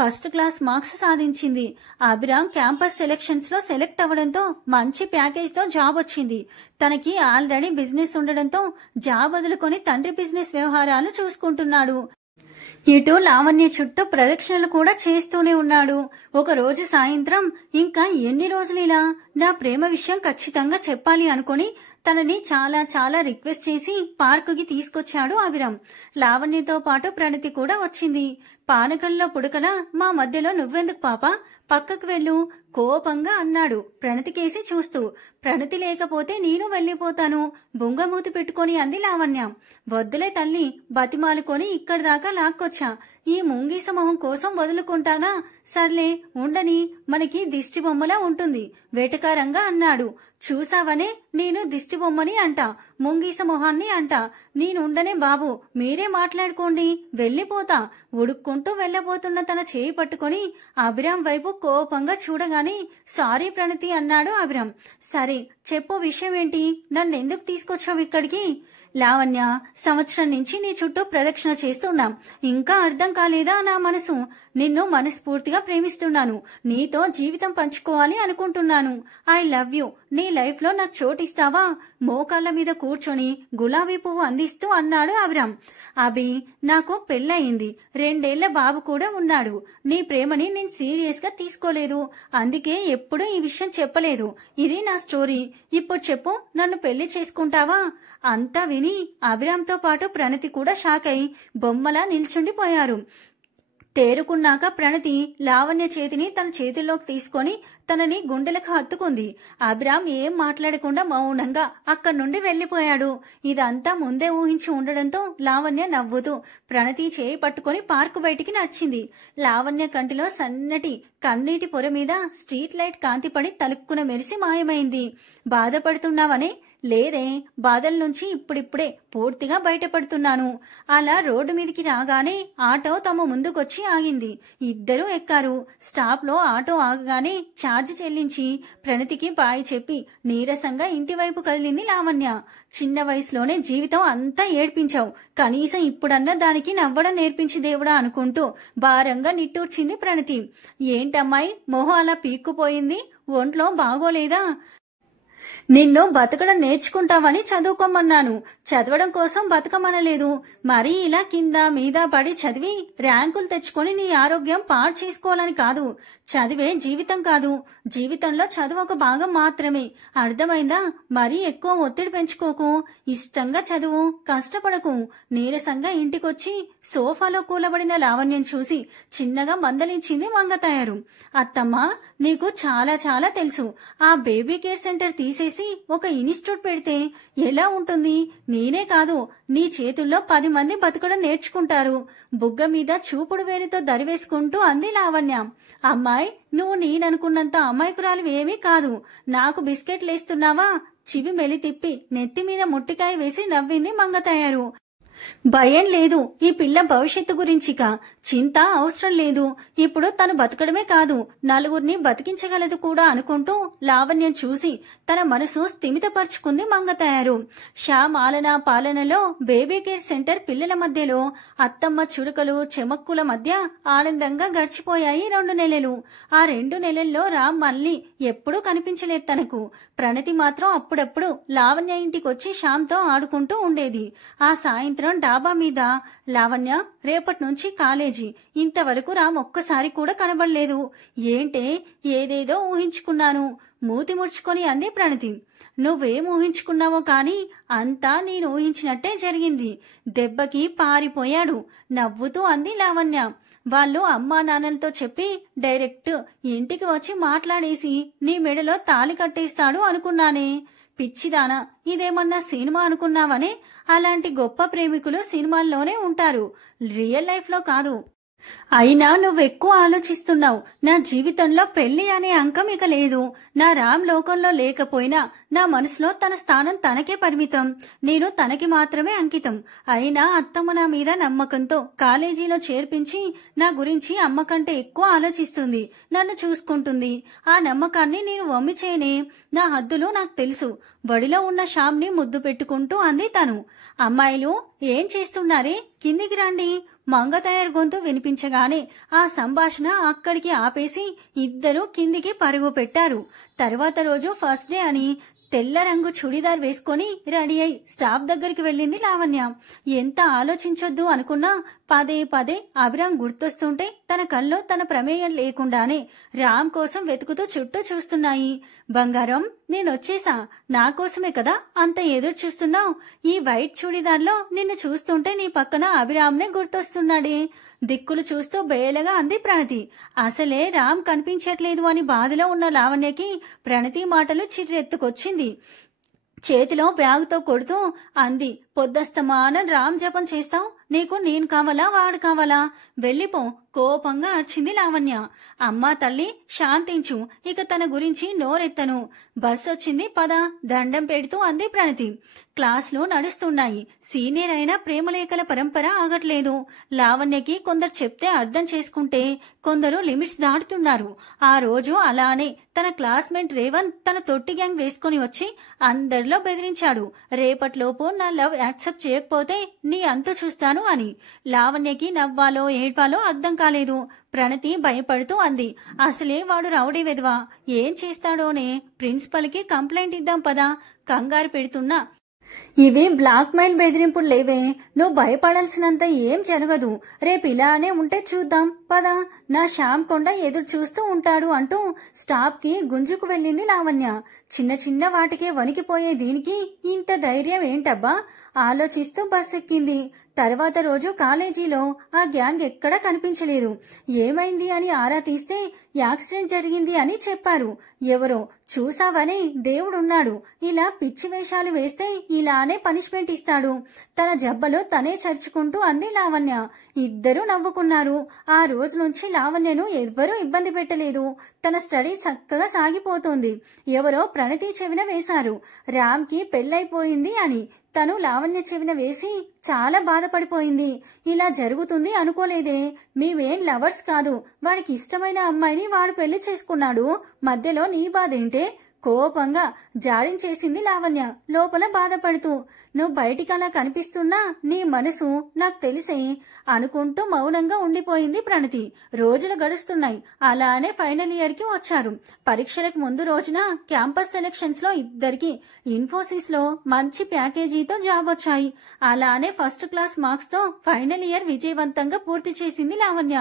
ఫస్ట్ క్లాస్ మార్క్స్ సాధించింది. అభిరామ్ క్యాంపస్ సెలక్షన్స్ లో సెలెక్ట్ అవ్వడంతో మంచి ప్యాకేజ్ తో జాబ్ వచ్చింది. తనకి ఆల్రెడీ బిజినెస్ ఉండడంతో జాబ్ వదులుకొని తండ్రి బిజినెస్ వ్యవహారాలు చూసుకుంటున్నాడు. ఇటు లావణ్య చుట్టూ ప్రదక్షిణలు కూడా చేస్తూనే ఉన్నాడు. ఒక రోజు సాయంత్రం, ఇంకా ఎన్ని రోజులు ఇలా నా ప్రేమ విషయం ఖచ్చితంగా చెప్పాలి అనుకుని తనని చాలా చాలా రిక్వెస్ట్ చేసి పార్కుకి తీసుకొచ్చాడు అభిరామ్. లావణ్యతో పాటు ప్రణతి కూడా వచ్చింది. పానకంలో పుడకలా మా మధ్యలో నువ్వెందుకు పాపా, పక్కకు వెళ్ళు, కోపంగా అన్నాడు ప్రణతికేసి చూస్తూ. ప్రణతి లేకపోతే నేను వెళ్ళిపోతాను బొంగమూతి పెట్టుకొని అంది లావణ్య. వద్దులే తల్లి, బతిమాలుకొని ఇక్కడి దాకా లాక్కొచ్చా. ఈ ముంగీస మొహం కోసం వదులుకుంటానా? సర్లే ఉండని, మనకి దిష్టి బొమ్మలా ఉంటుంది వెటకారంగా అన్నాడు. చూసావనే, నేను దిష్టి బొమ్మని అంట, ముంగీస మొహాన్ని అంట. నేనుండనే బాబు, మీరే మాట్లాడుకోండి, వెళ్ళిపోతా. ఉడుక్కుంటూ వెళ్ళబోతున్న తన చేయి పట్టుకొని అభిరామ్ వైపు కోపంగా చూడగానే సారీ ప్రణతి అన్నాడు అభిరామ్. సరే చెప్పు, విషయం ఏంటి? నన్నెందుకు తీసుకొచ్చావు ఇక్కడికి? లావణ్య, సంవత్సరం నుంచి నీ చుట్టూ ప్రదక్షిణ చేస్తున్నాం, ఇంకా అర్థం కాలేదా నా మనసు? నిన్ను మనస్ఫూర్తిగా ప్రేమిస్తున్నాను, నీతో జీవితం పంచుకోవాలి అనుకుంటున్నాను. I love you. నీ లైఫ్ లో నాకు చోటిస్తావా? మోకాళ్ల మీద కూర్చొని గులాబీ పువ్వు అందిస్తూ అన్నాడు అభిరామ్. అభి, నాకు పెళ్ళయింది, 2 ఏళ్ల బాబు కూడా ఉన్నాడు. నీ ప్రేమని నేను సీరియస్ గా తీసుకోలేదు, అందుకే ఎప్పుడూ ఈ విషయం చెప్పలేదు. ఇది నా స్టోరీ. ఇప్పుడు చెప్పు, నన్ను పెళ్లి చేసుకుంటావా? అంతా విని అభిరామ్తో పాటు ప్రణతి కూడా షాక్ అయి బొమ్మలా నిల్చుండిపోయారు. తేరుకున్నాక ప్రణతి లావణ్య చేతిని తన చేతుల్లోకి తీసుకొని తనని గుండెలకు హత్తుకుంది. అభిరామ్ ఏం మాట్లాడకుండా మౌనంగా అక్కడి నుండి వెళ్లిపోయాడు. ఇదంతా ముందే ఊహించి ఉండడంతో లావణ్య నవ్వుతూ ప్రణతి చేయి పట్టుకుని పార్కు బయటికి నడిచింది. లావణ్య కంటిలో సన్నటి కన్నీటి పొర మీద స్ట్రీట్ లైట్ కాంతిపడి తలుక్కున మెరిసి మాయమైంది. బాధపడుతున్నావనే? లేదే, బాధల నుంచి ఇప్పుడిప్పుడే పూర్తిగా బయటపడుతున్నాను. అలా రోడ్డు మీదికి రాగానే ఆటో తమ ముందుకొచ్చి ఆగింది. ఇద్దరూ ఎక్కారు. స్టాప్ లో ఆటో ఆగగానే ఛార్జ్ చెల్లించి ప్రణతికి బాయ్ చెప్పి నీరసంగా ఇంటి వైపు కదిలింది లావణ్య. చిన్న వయసులోనే జీవితం అంతా ఏడ్పించావు, కనీసం ఇప్పుడన్నా దానికి నవ్వడం నేర్పించి దేవుడా అనుకుంటూ భారంగా నిట్టూర్చింది ప్రణతి. ఏంటమ్మాయి మొహం అలా పీక్కుపోయింది? ఒంట్లో బాగోలేదా? నిన్ను బతకడం నేర్చుకుంటావని చదువుకోమన్నాను, చదవడం కోసం బతకమనలేదు. మరీ ఇలా కింద మీద పడి చదివి ర్యాంకులు తెచ్చుకొని నీ ఆరోగ్యం పాడు చేసుకోవాలని కాదు. చదివే జీవితం కాదు, జీవితంలో చదువు ఒక భాగం మాత్రమే. అర్థమైందా? మరీ ఎక్కువ ఒత్తిడి పెంచుకోకు, ఇష్టంగా చదువు, కష్టపడకు. నీరసంగా ఇంటికొచ్చి సోఫాలో కూలబడిన లావణ్యం చూసి చిన్నగా మందలించింది మంగతాయారు. అత్తమ్మ, నీకు చాలా చాలా తెలుసు. ఆ బేబీ కేర్ సెంటర్ తీసేసి ఒక ఇన్స్టిట్యూట్ పెడితే ఎలా ఉంటుంది? నేనే కాదు, నీ చేతుల్లో 10 మంది బతకడం నేర్చుకుంటారు. బుగ్గ మీద చూపుడు వేలితో దరివేసుకుంటూ అంది లావణ్య. అమ్మాయి, నువ్వు నేననుకున్నంత అమాయకురాలు ఏమీ కాదు. నాకు బిస్కెట్లేస్తున్నావా? చివి మెలి తిప్పి నెత్తి మీద ముట్టికాయ వేసి నవ్వింది మంగతాయారు. భయం లేదు ఈ పిల్ల భవిష్యత్తు గురించిక, చింత అవసరం లేదు. ఇప్పుడు తను బతకడమే కాదు, నలుగురిని బతికించగలదు కూడా అనుకుంటూ లావణ్యం చూసి తన మనసు స్థిమితపరుచుకుంది మంగతాయారు. శ్యామ్ ఆలనా పాలనలో బేబీ కేర్ సెంటర్ పిల్లల మధ్యలో అత్తమ్మ చురుకలు చెమక్కుల మధ్య ఆనందంగా గడిచిపోయాయి 2 నెలలు. ఆ 2 నెలల్లో రామ్ మళ్ళీ ఎప్పుడూ కనిపించలేదు తనకు. ప్రణతి మాత్రం అప్పుడప్పుడు లావణ్య ఇంటికొచ్చి శ్యామ్తో ఆడుకుంటూ ఉండేది. ఆ సాయంత్రం డాబా మీద, లావణ్య, రేపటి నుంచి కాలేజీ. ఇంతవరకు రామ్ ఒక్కసారి కూడా కనబడలేదు. ఏంటే, ఏదేదో ఊహించుకున్నాను, మూతి ముడుచుకొని అంది ప్రణతి. నువ్వేం ఊహించుకున్నావో కాని అంతా నేను ఊహించినట్టే జరిగింది. దెబ్బకి పారిపోయాడు నవ్వుతూ అంది లావణ్య. వాళ్ళు అమ్మా నాన్నలతో చెప్పి డైరెక్ట్ ఇంటికి వచ్చి మాట్లాడేసి నీ మెడలో తాళి కట్టేస్తాడు అనుకున్నానే. పిచ్చిదానా, ఇదేమన్నా సినిమా అనుకున్నావనే? అలాంటి గొప్ప ప్రేమికులు సినిమాల్లోనే ఉంటారు, రియల్ లైఫ్ లో కాదు. అయినా నువ్వెక్కువ ఆలోచిస్తున్నావు. నా జీవితంలో పెళ్లి అనే అంకం ఇక లేదు. నా రామ్ లోకంలో లేకపోయినా నా మనసులో తన స్థానం తనకే పరిమితం. నేను తనకి మాత్రమే అంకితం. అయినా అత్తమ్మ నా మీద నమ్మకంతో కాలేజీలో చేర్పించి నా గురించి అమ్మ కంటే ఎక్కువ ఆలోచిస్తుంది, నన్ను చూసుకుంటుంది. ఆ నమ్మకాన్ని నేను వమ్మి చేయనే. నా హద్దులు నాకు తెలుసు. బడిలో ఉన్న శ్యామ్ని ముద్దు పెట్టుకుంటూ అంది తను. అమ్మాయిలు ఏం చేస్తున్నారే, కిందికి రండి. మంగతాయారు గొంతు వినిపించగానే ఆ సంభాషణ అక్కడికి ఆపేసి ఇద్దరూ కిందికి పరుగు పెట్టారు. తర్వాత రోజు ఫస్ట్ డే అని తెల్ల రంగు చుడిదార్ వేసుకుని రెడీ అయి స్టాఫ్ దగ్గరికి వెళ్ళింది లావణ్య. ఎంత ఆలోచించొద్దు అనుకున్నా పదే పదే అభిరామ్ గుర్తొస్తుంటే తన కళ్ళు తన ప్రమేయం లేకుండానే రామ్ కోసం వెతుకుతూ చుట్టూ చూస్తున్నాయి. బంగారం, నేనొచ్చేసా. నా కోసమే కదా అంత ఎదురు చూస్తున్నావు? ఈ వైట్ చూడీదార్లో నిన్ను చూస్తుంటే నీ పక్కన అభిరామ్నే గుర్తొస్తున్నాడే. దిక్కులు చూస్తూ బేలగా అంది ప్రణతి. అసలే రామ్ కనిపించట్లేదు అని బాధలో ఉన్న లావణ్యకి ప్రణతి మాటలు చిర్రెత్తుకొచ్చింది. చేతిలో బ్యాగుతో కొడుతూ అంది, పొద్దస్తమానం రామ్ జపం చేస్తావు? నీకు నేను కావాలా వాడు కావాలా? వెళ్ళిపో, కోపంగా అర్చింది లావణ్య. అమ్మా తల్లి శాంతించు, ఇక తన గురించి నోరెత్తను. బస్ వచ్చింది పద, దండం పెడుతూ అంది ప్రణతి. క్లాసులు నడుస్తున్నాయి. సీనియర్ అయిన ప్రేమలేఖల పరంపర ఆగట్లేదు. లావణ్యకి కొందరు చెప్తే అర్థం చేసుకుంటే కొందరు లిమిట్స్ దాటుతున్నారు. ఆ రోజు అలానే తన క్లాస్మేట్ రేవంత్ తన తొట్టి గ్యాంగ్ వేసుకుని వచ్చి అందరిలో బెదిరించాడు. రేపట్లోపు నా లవ్ యాక్సెప్ట్ చేయకపోతే నీ అంతు చూస్తాను అని. లావణ్యకి నవ్వాలో ఏడ్వాలో అర్థం కాలేదు. ప్రణతి భయపడుతూ అంది, అసలే వాడు రౌడీ వెధవా, ఏం చేస్తాడోనే. ప్రిన్సిపల్ కి కంప్లైంట్ ఇద్దాం పదా. కంగారు పెడుతున్నా. ఇవి బ్లాక్ మెయిల్ బెదిరింపులు లేవే. నువ్వు భయపడాల్సినంత ఏం జరగదు. రేపు ఇలానే ఉంటే చూద్దాం పద. నా శ్యామ్ కొండ ఎదురు చూస్తూ ఉంటాడు అంటూ స్టాప్ కి గుంజుకు వెళ్ళింది లావణ్య. చిన్న చిన్న వాటికే వణికిపోయే దీనికి ఇంత ధైర్యం ఏంటబ్బా? ఆలోచిస్తూ బస్ ఎక్కింది. తర్వాత రోజు కాలేజీలో ఆ గ్యాంగ్ ఎక్కడా కనిపించలేదు. ఏమైంది అని ఆరా తీస్తే యాక్సిడెంట్ జరిగింది అని చెప్పారు. ఎవరో చూసావని దేవుడున్నాడు. ఇలా పిచ్చి వేషాలు వేస్తే ఇలానే పనిష్మెంట్ ఇస్తాడు. తన జబ్బలు తనే చర్చుకుంటూ అంది లావణ్య. ఇద్దరూ నవ్వుకున్నారు. ఆ రోజు నుంచి లావణ్యను ఎవ్వరూ ఇబ్బంది పెట్టలేదు. తన స్టడీ చక్కగా సాగిపోతోంది. ఎవరో ప్రణతి చెవిన వేశారు, రామ్ కి పెళ్ళైపోయింది అని. తను లావణ్య చెవిన వేసి చాలా బాధపడిపోయింది. ఇలా జరుగుతుంది అనుకోలేదే. మేమేం లవర్స్ కాదు. వాడికి ఇష్టమైన అమ్మాయిని వాడు పెళ్లి చేసుకున్నాడు. మధ్యలో నీ బాధేంటే? కోపంగా జాడించేసింది లావణ్య లోపల బాధపడుతూ. నువ్వు బయటికి అలా కనిపిస్తున్నా నీ మనసు నాకు తెలిసే అనుకుంటూ మౌనంగా ఉండిపోయింది ప్రణతి. రోజులు గడుస్తున్నాయి. అలానే ఫైనల్ ఇయర్ కి వచ్చారు. పరీక్షలకు ముందు రోజున క్యాంపస్ సెలక్షన్స్ లో ఇద్దరికి ఇన్ఫోసిస్ లో మంచి ప్యాకేజీతో జాబ్ వచ్చాయి. అలానే ఫస్ట్ క్లాస్ మార్క్స్ తో ఫైనల్ ఇయర్ విజయవంతంగా పూర్తి చేసింది లావణ్య.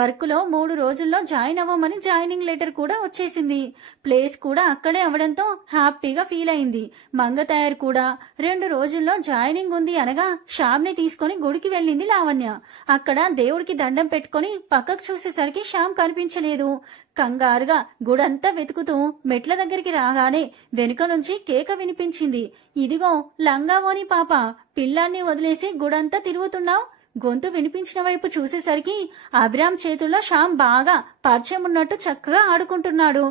వర్క్ లో 3 రోజుల్లో జాయిన్ అవ్వమని జాయినింగ్ లెటర్ కూడా వచ్చేసింది. ప్లేస్ కూడా అక్కడే అవడంతో హ్యాపీగా ఫీల్ అయింది. మంగతాయర్ కూడా 2 రోజుల్లో జాయినింగ్ ఉంది అనగా శ్యామ్ ని తీసుకుని గుడికి వెళ్ళింది లావణ్య. అక్కడ దేవుడికి దండం పెట్టుకుని పక్కకు చూసేసరికి శ్యామ్ కనిపించలేదు. కంగారుగా గుడంతా వెతుకుతూ మెట్ల దగ్గరికి రాగానే వెనుక నుంచి కేక వినిపించింది. ఇదిగో లంగావోని పాప, పిల్లాన్ని వదిలేసి గుడంతా తిరుగుతున్నావు. గొంతు వినిపించిన వైపు చూసేసరికి అభిరామ్ చేతుల్లో శ్యామ్ బాగా పరిచయం ఉన్నట్టు చక్కగా ఆడుకుంటున్నాడు.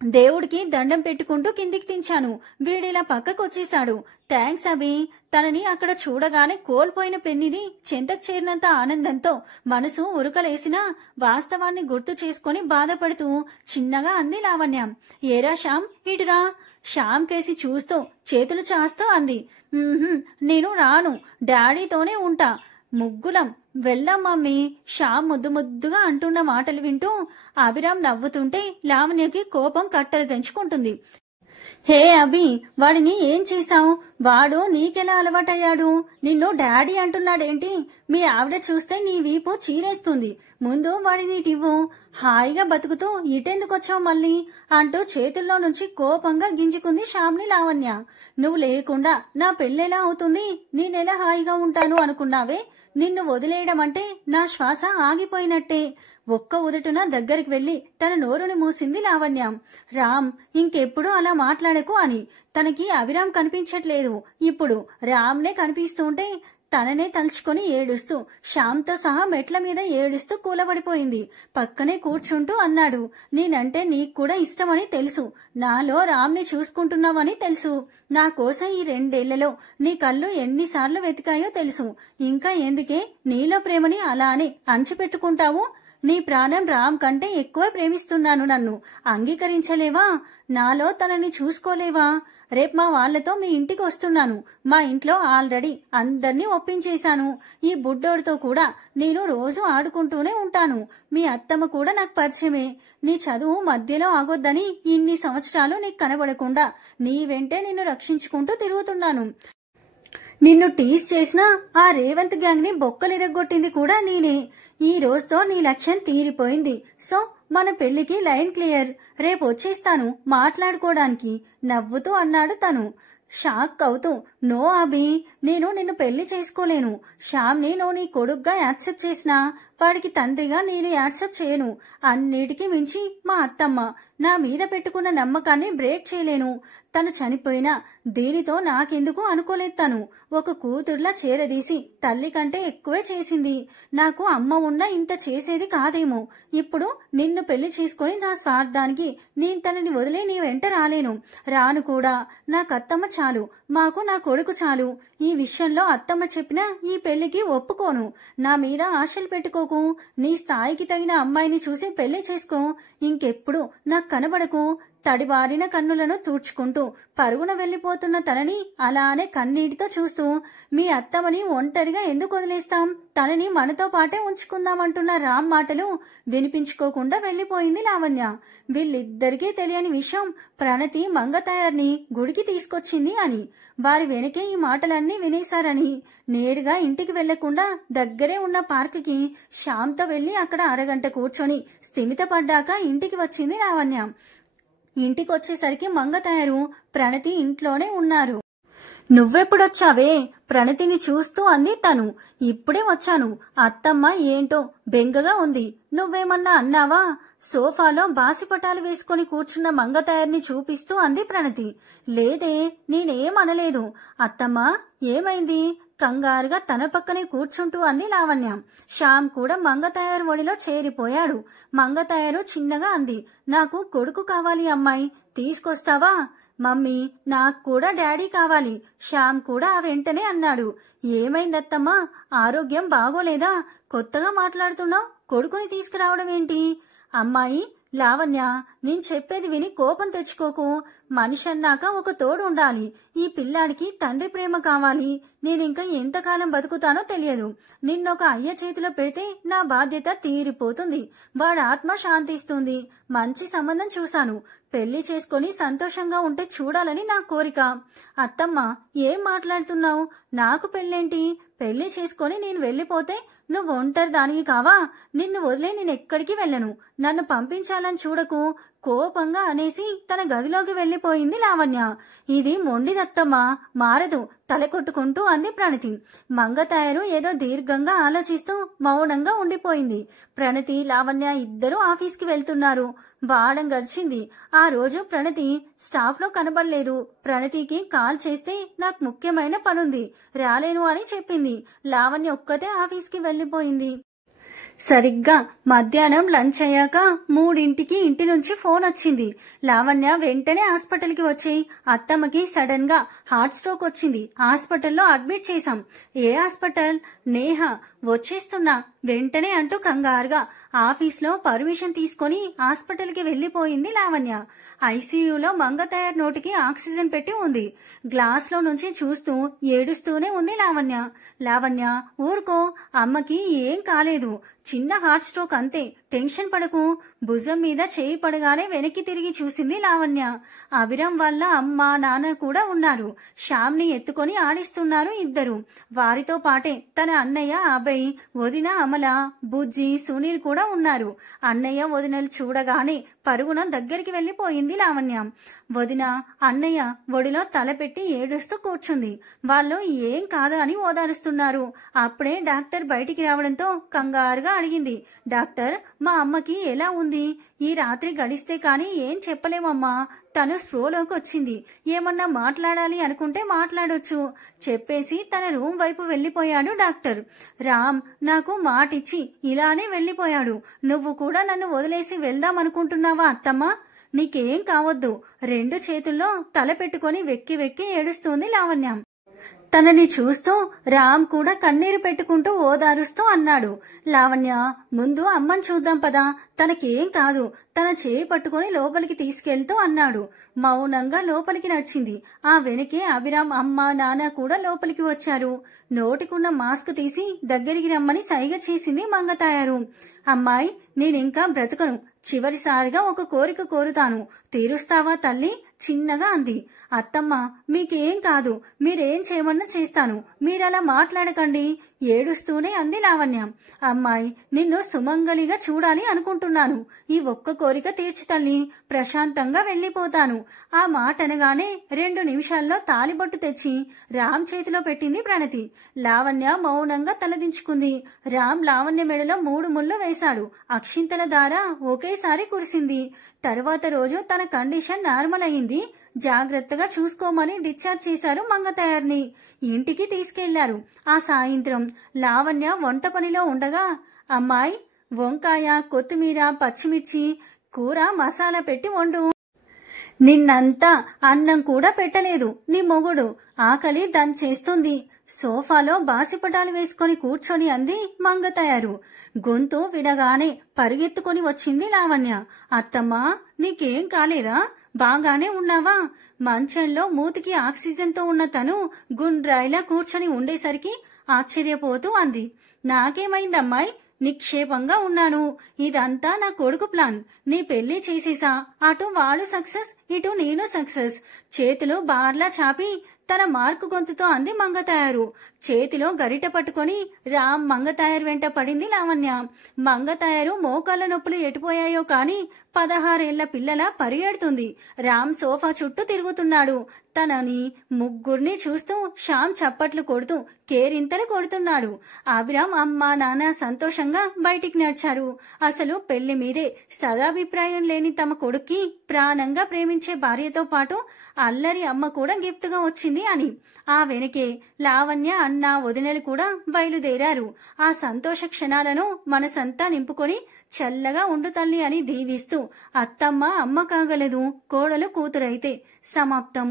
దేవుడికి దండం పెట్టుకుంటూ కిందికి దించాను. వీడిలా పక్కకు వచ్చేశాడు. థ్యాంక్స్ అభి. తనని అక్కడ చూడగానే కోల్పోయిన పెన్నిది చెంతకు చేరినంత ఆనందంతో మనసు ఉరకలేసినా వాస్తవాన్ని గుర్తు చేసుకుని బాధపడుతూ చిన్నగా అంది లావణ్య. ఏరా శ్యామ్, ఇటురా. శ్యామ్ కేసి చూస్తూ చేతులు చాస్తూ అంది, నేను రాను, డాడీతోనే ఉంటా. ముగ్గులం వెళ్దాం మమ్మీ. శ్యామ్ ముద్దు ముద్దుగా అంటున్న మాటలు వింటూ అభిరామ్ నవ్వుతుంటే లావణ్యకి కోపం కట్టలు తెంచుకుంటుంది. హే అభి, వాడిని ఏం చేశావు? వాడు నీకెలా అలవాటయ్యాడు? నిన్ను డాడీ అంటున్నాడేంటి? మీ ఆవిడ చూస్తే నీ వీపు చీరేస్తుంది. ముందు వాడిని ఇవ్వు. హాయిగా బతుకుతూ ఇటెందుకొచ్చావు మళ్ళీ అంటూ చేతుల్లో నుంచి కోపంగా గింజుకుంది శ్యామ్ని లావణ్య. నువ్వు లేకుండా నా పెళ్ళెలా అవుతుంది? నేనెలా హాయిగా ఉంటాను అనుకున్నావే? నిన్ను వదిలేయడం అంటే నా శ్వాస ఆగిపోయినట్టే. ఒక్క ఉదుటున దగ్గరికి వెళ్లి తన నోరుని మూసింది లావణ్య. రామ్, ఇంకెప్పుడు అలా మాట్లాడకు అని. తనకి అభిరామ్ కనిపించట్లేదు. ఇప్పుడు రామ్నే కనిపిస్తుంటే తననే తలుచుకొని ఏడుస్తూ శ్యామ్తో సహా మెట్ల మీద ఏడుస్తూ కూలబడిపోయింది. పక్కనే కూర్చుంటూ అన్నాడు, నేనంటే నీకు కూడా ఇష్టమని తెలుసు. నాలో రామ్ని చూసుకుంటున్నావని తెలుసు. నా కోసం ఈ 2 ఏళ్లలో నీ కళ్ళు ఎన్నిసార్లు వెతికాయో తెలుసు. ఇంకా ఎందుకే నీలో ప్రేమని అలా అని అంచిపెట్టుకుంటావు? నీ ప్రాణం రామ్ కంటే ఎక్కువ ప్రేమిస్తున్నాను. నన్ను అంగీకరించలేవా? నాలో తనని చూసుకోలేవా? రేపు మా వాళ్లతో మీ ఇంటికి వస్తున్నాను. మా ఇంట్లో ఆల్రెడీ అందర్నీ ఒప్పించేశాను. ఈ బుడ్డోడితో కూడా నేను రోజు ఆడుకుంటూనే ఉంటాను. మీ అత్తమ్మ కూడా నాకు పరిచయమే. నీ చదువు మధ్యలో ఆగొద్దని ఇన్ని సంవత్సరాలు నీకు కనబడకుండా నీ వెంటే నిన్ను రక్షించుకుంటూ తిరుగుతున్నాను. నిన్ను టీజ్ చేసినా ఆ రేవంత్ గ్యాంగ్ ని బొక్కలిరగొట్టింది కూడా నేనే. ఈ రోజుతో నీ లక్ష్యం తీరిపోయింది. సో మన పెళ్లికి లైన్ క్లియర్. రేపు వచ్చేస్తాను మాట్లాడుకోవడానికి నవ్వుతూ అన్నాడు తను. షాక్ అవుతూ, నో అభి, నేను నిన్ను పెళ్లి చేసుకోలేను. శ్యామ్ని నువ్వు నీ కొడుగ్గా యాక్సెప్ట్ చేసినా వాడికి తండ్రిగా నేను యాక్సెప్ట్ చేయను. అన్నిటికీ మించి మా అత్తమ్మ నా మీద పెట్టుకున్న నమ్మకాన్ని బ్రేక్ చేయలేను. తను చనిపోయినా దీనితో నాకెందుకు అనుకోలేదు. తను ఒక కూతుర్లా చేరదీసి తల్లి కంటే ఎక్కువే చేసింది. నాకు అమ్మ ఉన్నా ఇంత చేసేది కాదేమో. ఇప్పుడు నిన్ను పెళ్లి చేసుకుని నా స్వార్థానికి నేను తనని వదిలే నీ వెంట రాలేను. రాను కూడా. నాకు అత్తమ్మ చాలు. మాకు నా కొడుకు చాలు. ఈ విషయంలో అత్తమ్మ చెప్పినా ఈ పెళ్లికి ఒప్పుకోను. నా మీద ఆశలు పెట్టుకోకు. నీ స్థాయికి తగిన అమ్మాయిని చూసి పెళ్లి చేసుకో. ఇంకెప్పుడు నాకు కనబడకు. తడిబారిన కన్నులను తూర్చుకుంటూ పరుగున వెళ్లిపోతున్న తనని అలానే కన్నీటితో చూస్తూ, మీ అత్తమ్మని ఒంటరిగా ఎందుకు వదిలేస్తాం, తనని మనతో పాటే ఉంచుకుందామంటున్న రామ్ మాటలు వినిపించుకోకుండా వెళ్లిపోయింది లావణ్య. వీళ్ళిద్దరికీ తెలియని విషయం ప్రణతి మంగతాయర్ని గుడికి తీసుకొచ్చింది అని. వారి వెనకే ఈ మాటలన్నీ వినేశారని నేరుగా ఇంటికి వెళ్లకుండా దగ్గరే ఉన్న పార్కుకి శ్యామ్తో వెళ్లి అక్కడ అరగంట కూర్చొని స్థిమితపడ్డాక ఇంటికి వచ్చింది లావణ్య. ఇంటికొచ్చేసరికి మంగతాయరు ప్రణతి ఇంట్లోనే ఉన్నారు. నువ్వెప్పుడొచ్చావే, ప్రణతిని చూస్తూ అంది తను. ఇప్పుడే వచ్చాను. అత్తమ్మ ఏంటో బెంగగా ఉంది. నువ్వేమన్నా అన్నావా? సోఫాలో బాసిపటాలు వేసుకుని కూర్చున్న మంగతాయర్ని చూపిస్తూ అంది ప్రణతి. లేదే, నేనేమనలేదు. అత్తమ్మ ఏమైంది? కంగారుగా తన పక్కనే కూర్చుంటూ అంది లావణ్య. శ్యామ్ కూడా మంగతాయరు ఒడిలో చేరిపోయాడు. మంగతాయరు చిన్నగా అంది, నాకు కొడుకు కావాలి అమ్మాయి, తీసుకొస్తావా? మమ్మీ, నాకు కూడా డాడీ కావాలి. శ్యామ్ కూడా ఆ వెంటనే అన్నాడు. ఏమైందత్తమ్మా, ఆరోగ్యం బాగోలేదా? కొత్తగా మాట్లాడుతున్నావు. కొడుకుని తీసుకురావడం ఏంటి? అమ్మాయి లావణ్య, నేను చెప్పేది విని కోపం తెచ్చుకోకు. మనిషి అన్నాక ఒక తోడు ఉండాలి. ఈ పిల్లాడికి తండ్రి ప్రేమ కావాలి. నేనింకా ఎంతకాలం బతుకుతానో తెలియదు. నిన్నొక అయ్య చేతిలో పెడితే నా బాధ్యత తీరిపోతుంది. వాడి ఆత్మ శాంతిస్తుంది. మంచి సంబంధం చూశాను. పెళ్లి చేసుకుని సంతోషంగా ఉంటే చూడాలని నా కోరిక. అత్తమ్మ, ఏం మాట్లాడుతున్నావు? నాకు పెళ్ళేంటి? పెళ్లి చేసుకుని నేను వెళ్ళిపోతే నువ్వు ఒంటరి దానివి కావా? నిన్ను వదిలే నేనెక్కడికి వెళ్ళను. నన్ను పంపించాలని చూడకు, కోపంగా అనేసి తన గదిలోకి వెళ్లిపోయింది లావణ్య. ఇది మొండిదత్తమ్మ, మారదు, తలకొట్టుకుంటూ అంది ప్రణతి. మంగతాయరు ఏదో దీర్ఘంగా ఆలోచిస్తూ మౌనంగా ఉండిపోయింది. ప్రణతి లావణ్య ఇద్దరూ ఆఫీస్కి వెళ్తున్నారు. వారం గడిచింది. ఆ రోజు ప్రణతి స్టాఫ్ లో కనబడలేదు. ప్రణతికి కాల్ చేస్తే నాకు ముఖ్యమైన పనుంది, రాలేను అని చెప్పింది. లావణ్య ఒక్కతే ఆఫీస్కి వెళ్లిపోయింది. సరిగ్గా మధ్యాహ్నం లంచ్ అయ్యాక 3ంటికి ఇంటి నుంచి ఫోన్ వచ్చింది. లావణ్య వెంటనే హాస్పిటల్కి వచ్చి, అత్తమ్మకి సడన్ గా హార్ట్ స్ట్రోక్ వచ్చింది, హాస్పిటల్లో అడ్మిట్ చేశాం. ఏ హాస్పిటల్? నేహ. వచ్చేస్తున్నా వెంటనే అంటూ కంగారుగా ఆఫీస్లో పర్మిషన్ తీసుకుని హాస్పిటల్కి వెళ్లిపోయింది లావణ్య. ఐసీయూలో మంగతాయర్ నోటికి ఆక్సిజన్ పెట్టి ఉంది. గ్లాస్లో నుంచి చూస్తూ ఏడుస్తూనే ఉంది లావణ్య. లావణ్య, ఊరుకో, అమ్మకి ఏం కాలేదు, చిన్న హార్ట్ స్ట్రోక్ అంతే, టెన్షన్ పడకు. భుజం మీద చేయి పడగానే వెనక్కి తిరిగి చూసింది లావణ్య. అభిరామ్ వాళ్ళ అమ్మ నాన్న కూడా ఉన్నారు. శ్యామ్ని ఎత్తుకొని ఆడిస్తున్నారు ఇద్దరు. వారితో పాటే తన అన్నయ్య అభయ్, వదిన అమల, బుజ్జి, సునీల్ కూడా ఉన్నారు. అన్నయ్య వదినలు చూడగానే పరుగున దగ్గరికి వెళ్లిపోయింది లావణ్య. వదిన అన్నయ్య ఒడిలో తలపెట్టి ఏడుస్తూ కూర్చుంది. వాళ్ళు ఏం కాదు అని ఓదారుస్తున్నారు. అప్పుడే డాక్టర్ బయటికి రావడంతో కంగారుగా అడిగింది, డాక్టర్, మా అమ్మకి ఎలా ఉంది? ఈ రాత్రి గడిస్తే కానీ ఏం చెప్పలేమమ్మా. తను స్ప్రోలోకి వచ్చింది. ఏమన్నా మాట్లాడాలి అనుకుంటే మాట్లాడొచ్చు చెప్పేసి తన రూమ్ వైపు వెళ్లిపోయాడు డాక్టర్. రామ్ నాకు మాటిచ్చి ఇలానే వెళ్లిపోయాడు. నువ్వు కూడా నన్ను వదిలేసి వెళ్దామనుకుంటున్నావా అత్తమ్మ? నీకేం కావద్దు. 2 చేతుల్లో తల పెట్టుకుని వెక్కి వెక్కి ఏడుస్తోంది లావణ్య. తనని చూస్తూ రామ్ కూడా కన్నీరు పెట్టుకుంటూ ఓదారుస్తూ అన్నాడు. లావణ్య, ముందు అమ్మని చూద్దాం పదా, తనకేం కాదు, తన చేయి పట్టుకుని లోపలికి తీసుకెళ్తూ అన్నాడు. మౌనంగా లోపలికి నడిచింది. ఆ వెనకే అభిరామ్ అమ్మ నాన్న కూడా లోపలికి వచ్చారు. నోటికున్న మాస్క్ తీసి దగ్గరికి రమ్మని సైగ చేసింది మంగతాయారు. అమ్మాయి, నేనింకా బ్రతకను. చివరిసారిగా ఒక కోరిక కోరుతాను, తీరుస్తావా తల్లి చిన్నగా అంది. అత్తమ్మ మీకేం కాదు, మీరేం చేయమన్నా చేస్తాను, మీరలా మాట్లాడకండి ఏడుస్తూనే అంది లావణ్య. అమ్మాయి నిన్ను సుమంగలిగా చూడాలి అనుకుంటున్నాను, ఈ ఒక్క కోరిక తీర్చు తల్లి, ప్రశాంతంగా వెళ్లిపోతాను. ఆ మాట అనగానే 2 నిమిషాల్లో తాలిబొట్టు తెచ్చి రామ్ చేతిలో పెట్టింది ప్రణతి. లావణ్య మౌనంగా తలదించుకుంది. రామ్ లావణ్య మెడలో 3 ముళ్ళు వేశాడు. అక్షింతల దార ఒకేసారి కురిసింది. తర్వాత రోజు తన కండిషన్ నార్మల్ అయింది. జాగ్రత్తగా చూసుకోమని డిశ్చార్జ్ చేశారు మంగతయార్ని. ఇంటికి తీసుకెళ్లారు. ఆ సాయంత్రం లావణ్య వంట పనిలో ఉండగా, అమ్మాయి వంకాయ, కొత్తిమీర, పచ్చిమిర్చి కూర మసాలా పెట్టి వండు. నిన్నంతా అన్నం కూడా పెట్టలేదు నీ మొగుడు, ఆకలి దంచేస్తుంది. సోఫాలో బాసిపటాలు వేసుకొని కూర్చొని అంది మంగతయారు. గొంతు వినగానే పరిగెత్తుకొని వచ్చింది లావణ్య. అత్తమ్మా నీకేం కాలేదా, బాగానే ఉన్నావా? మంచంలో మూతికి ఆక్సిజన్తో ఉన్న తను గుండ్రాయిలా కూర్చొని ఉండేసరికి ఆశ్చర్యపోతూ అంది. నాకేమైందమ్మాయి, నిక్షేపంగా ఉన్నాను. ఇదంతా నా కొడుకు ప్లాన్. నీ పెళ్లి చేసేసా, అటు వాడు సక్సెస్, ఇటు నేను సక్సెస్. చేతులు బార్లా చాపి తన మార్కు గొంతుతో అంది మంగతయారు. చేతిలో గరిట పట్టుకొని రామ్ మంగతయారు వెంట పడింది లావణ్య. మంగతయారు మోకాళ్ళ నొప్పులు ఎటుపోయాయో కాని 16 ఏళ్ల పిల్లలా పరిగెడుతుంది. రామ్ సోఫా చుట్టూ తిరుగుతున్నాడు. తనని ముగ్గురిని చూస్తూ శ్యామ్ చప్పట్లు కొడుతూ కేరింతలు కొడుతున్నాడు. అభిరామ్ అమ్మా నాన్న సంతోషంగా బయటికి నడిచారు. అసలు పెళ్లి మీదే సదాభిప్రాయం లేని తమ కొడుక్కి ప్రాణంగా ప్రేమించే భార్యతో పాటు అల్లరి అమ్మ కూడా గిఫ్ట్ గా వచ్చింది అని. ఆ వెనకే లావణ్య అన్న వదినలు కూడా బయలుదేరారు. ఆ సంతోష క్షణాలను మనసంతా నింపుకొని చల్లగా ఉండు తల్లి అని దీవిస్తూ అత్తమ్మ అమ్మ కాగలదు, కోడలు కూతురైతే. సమాప్తం.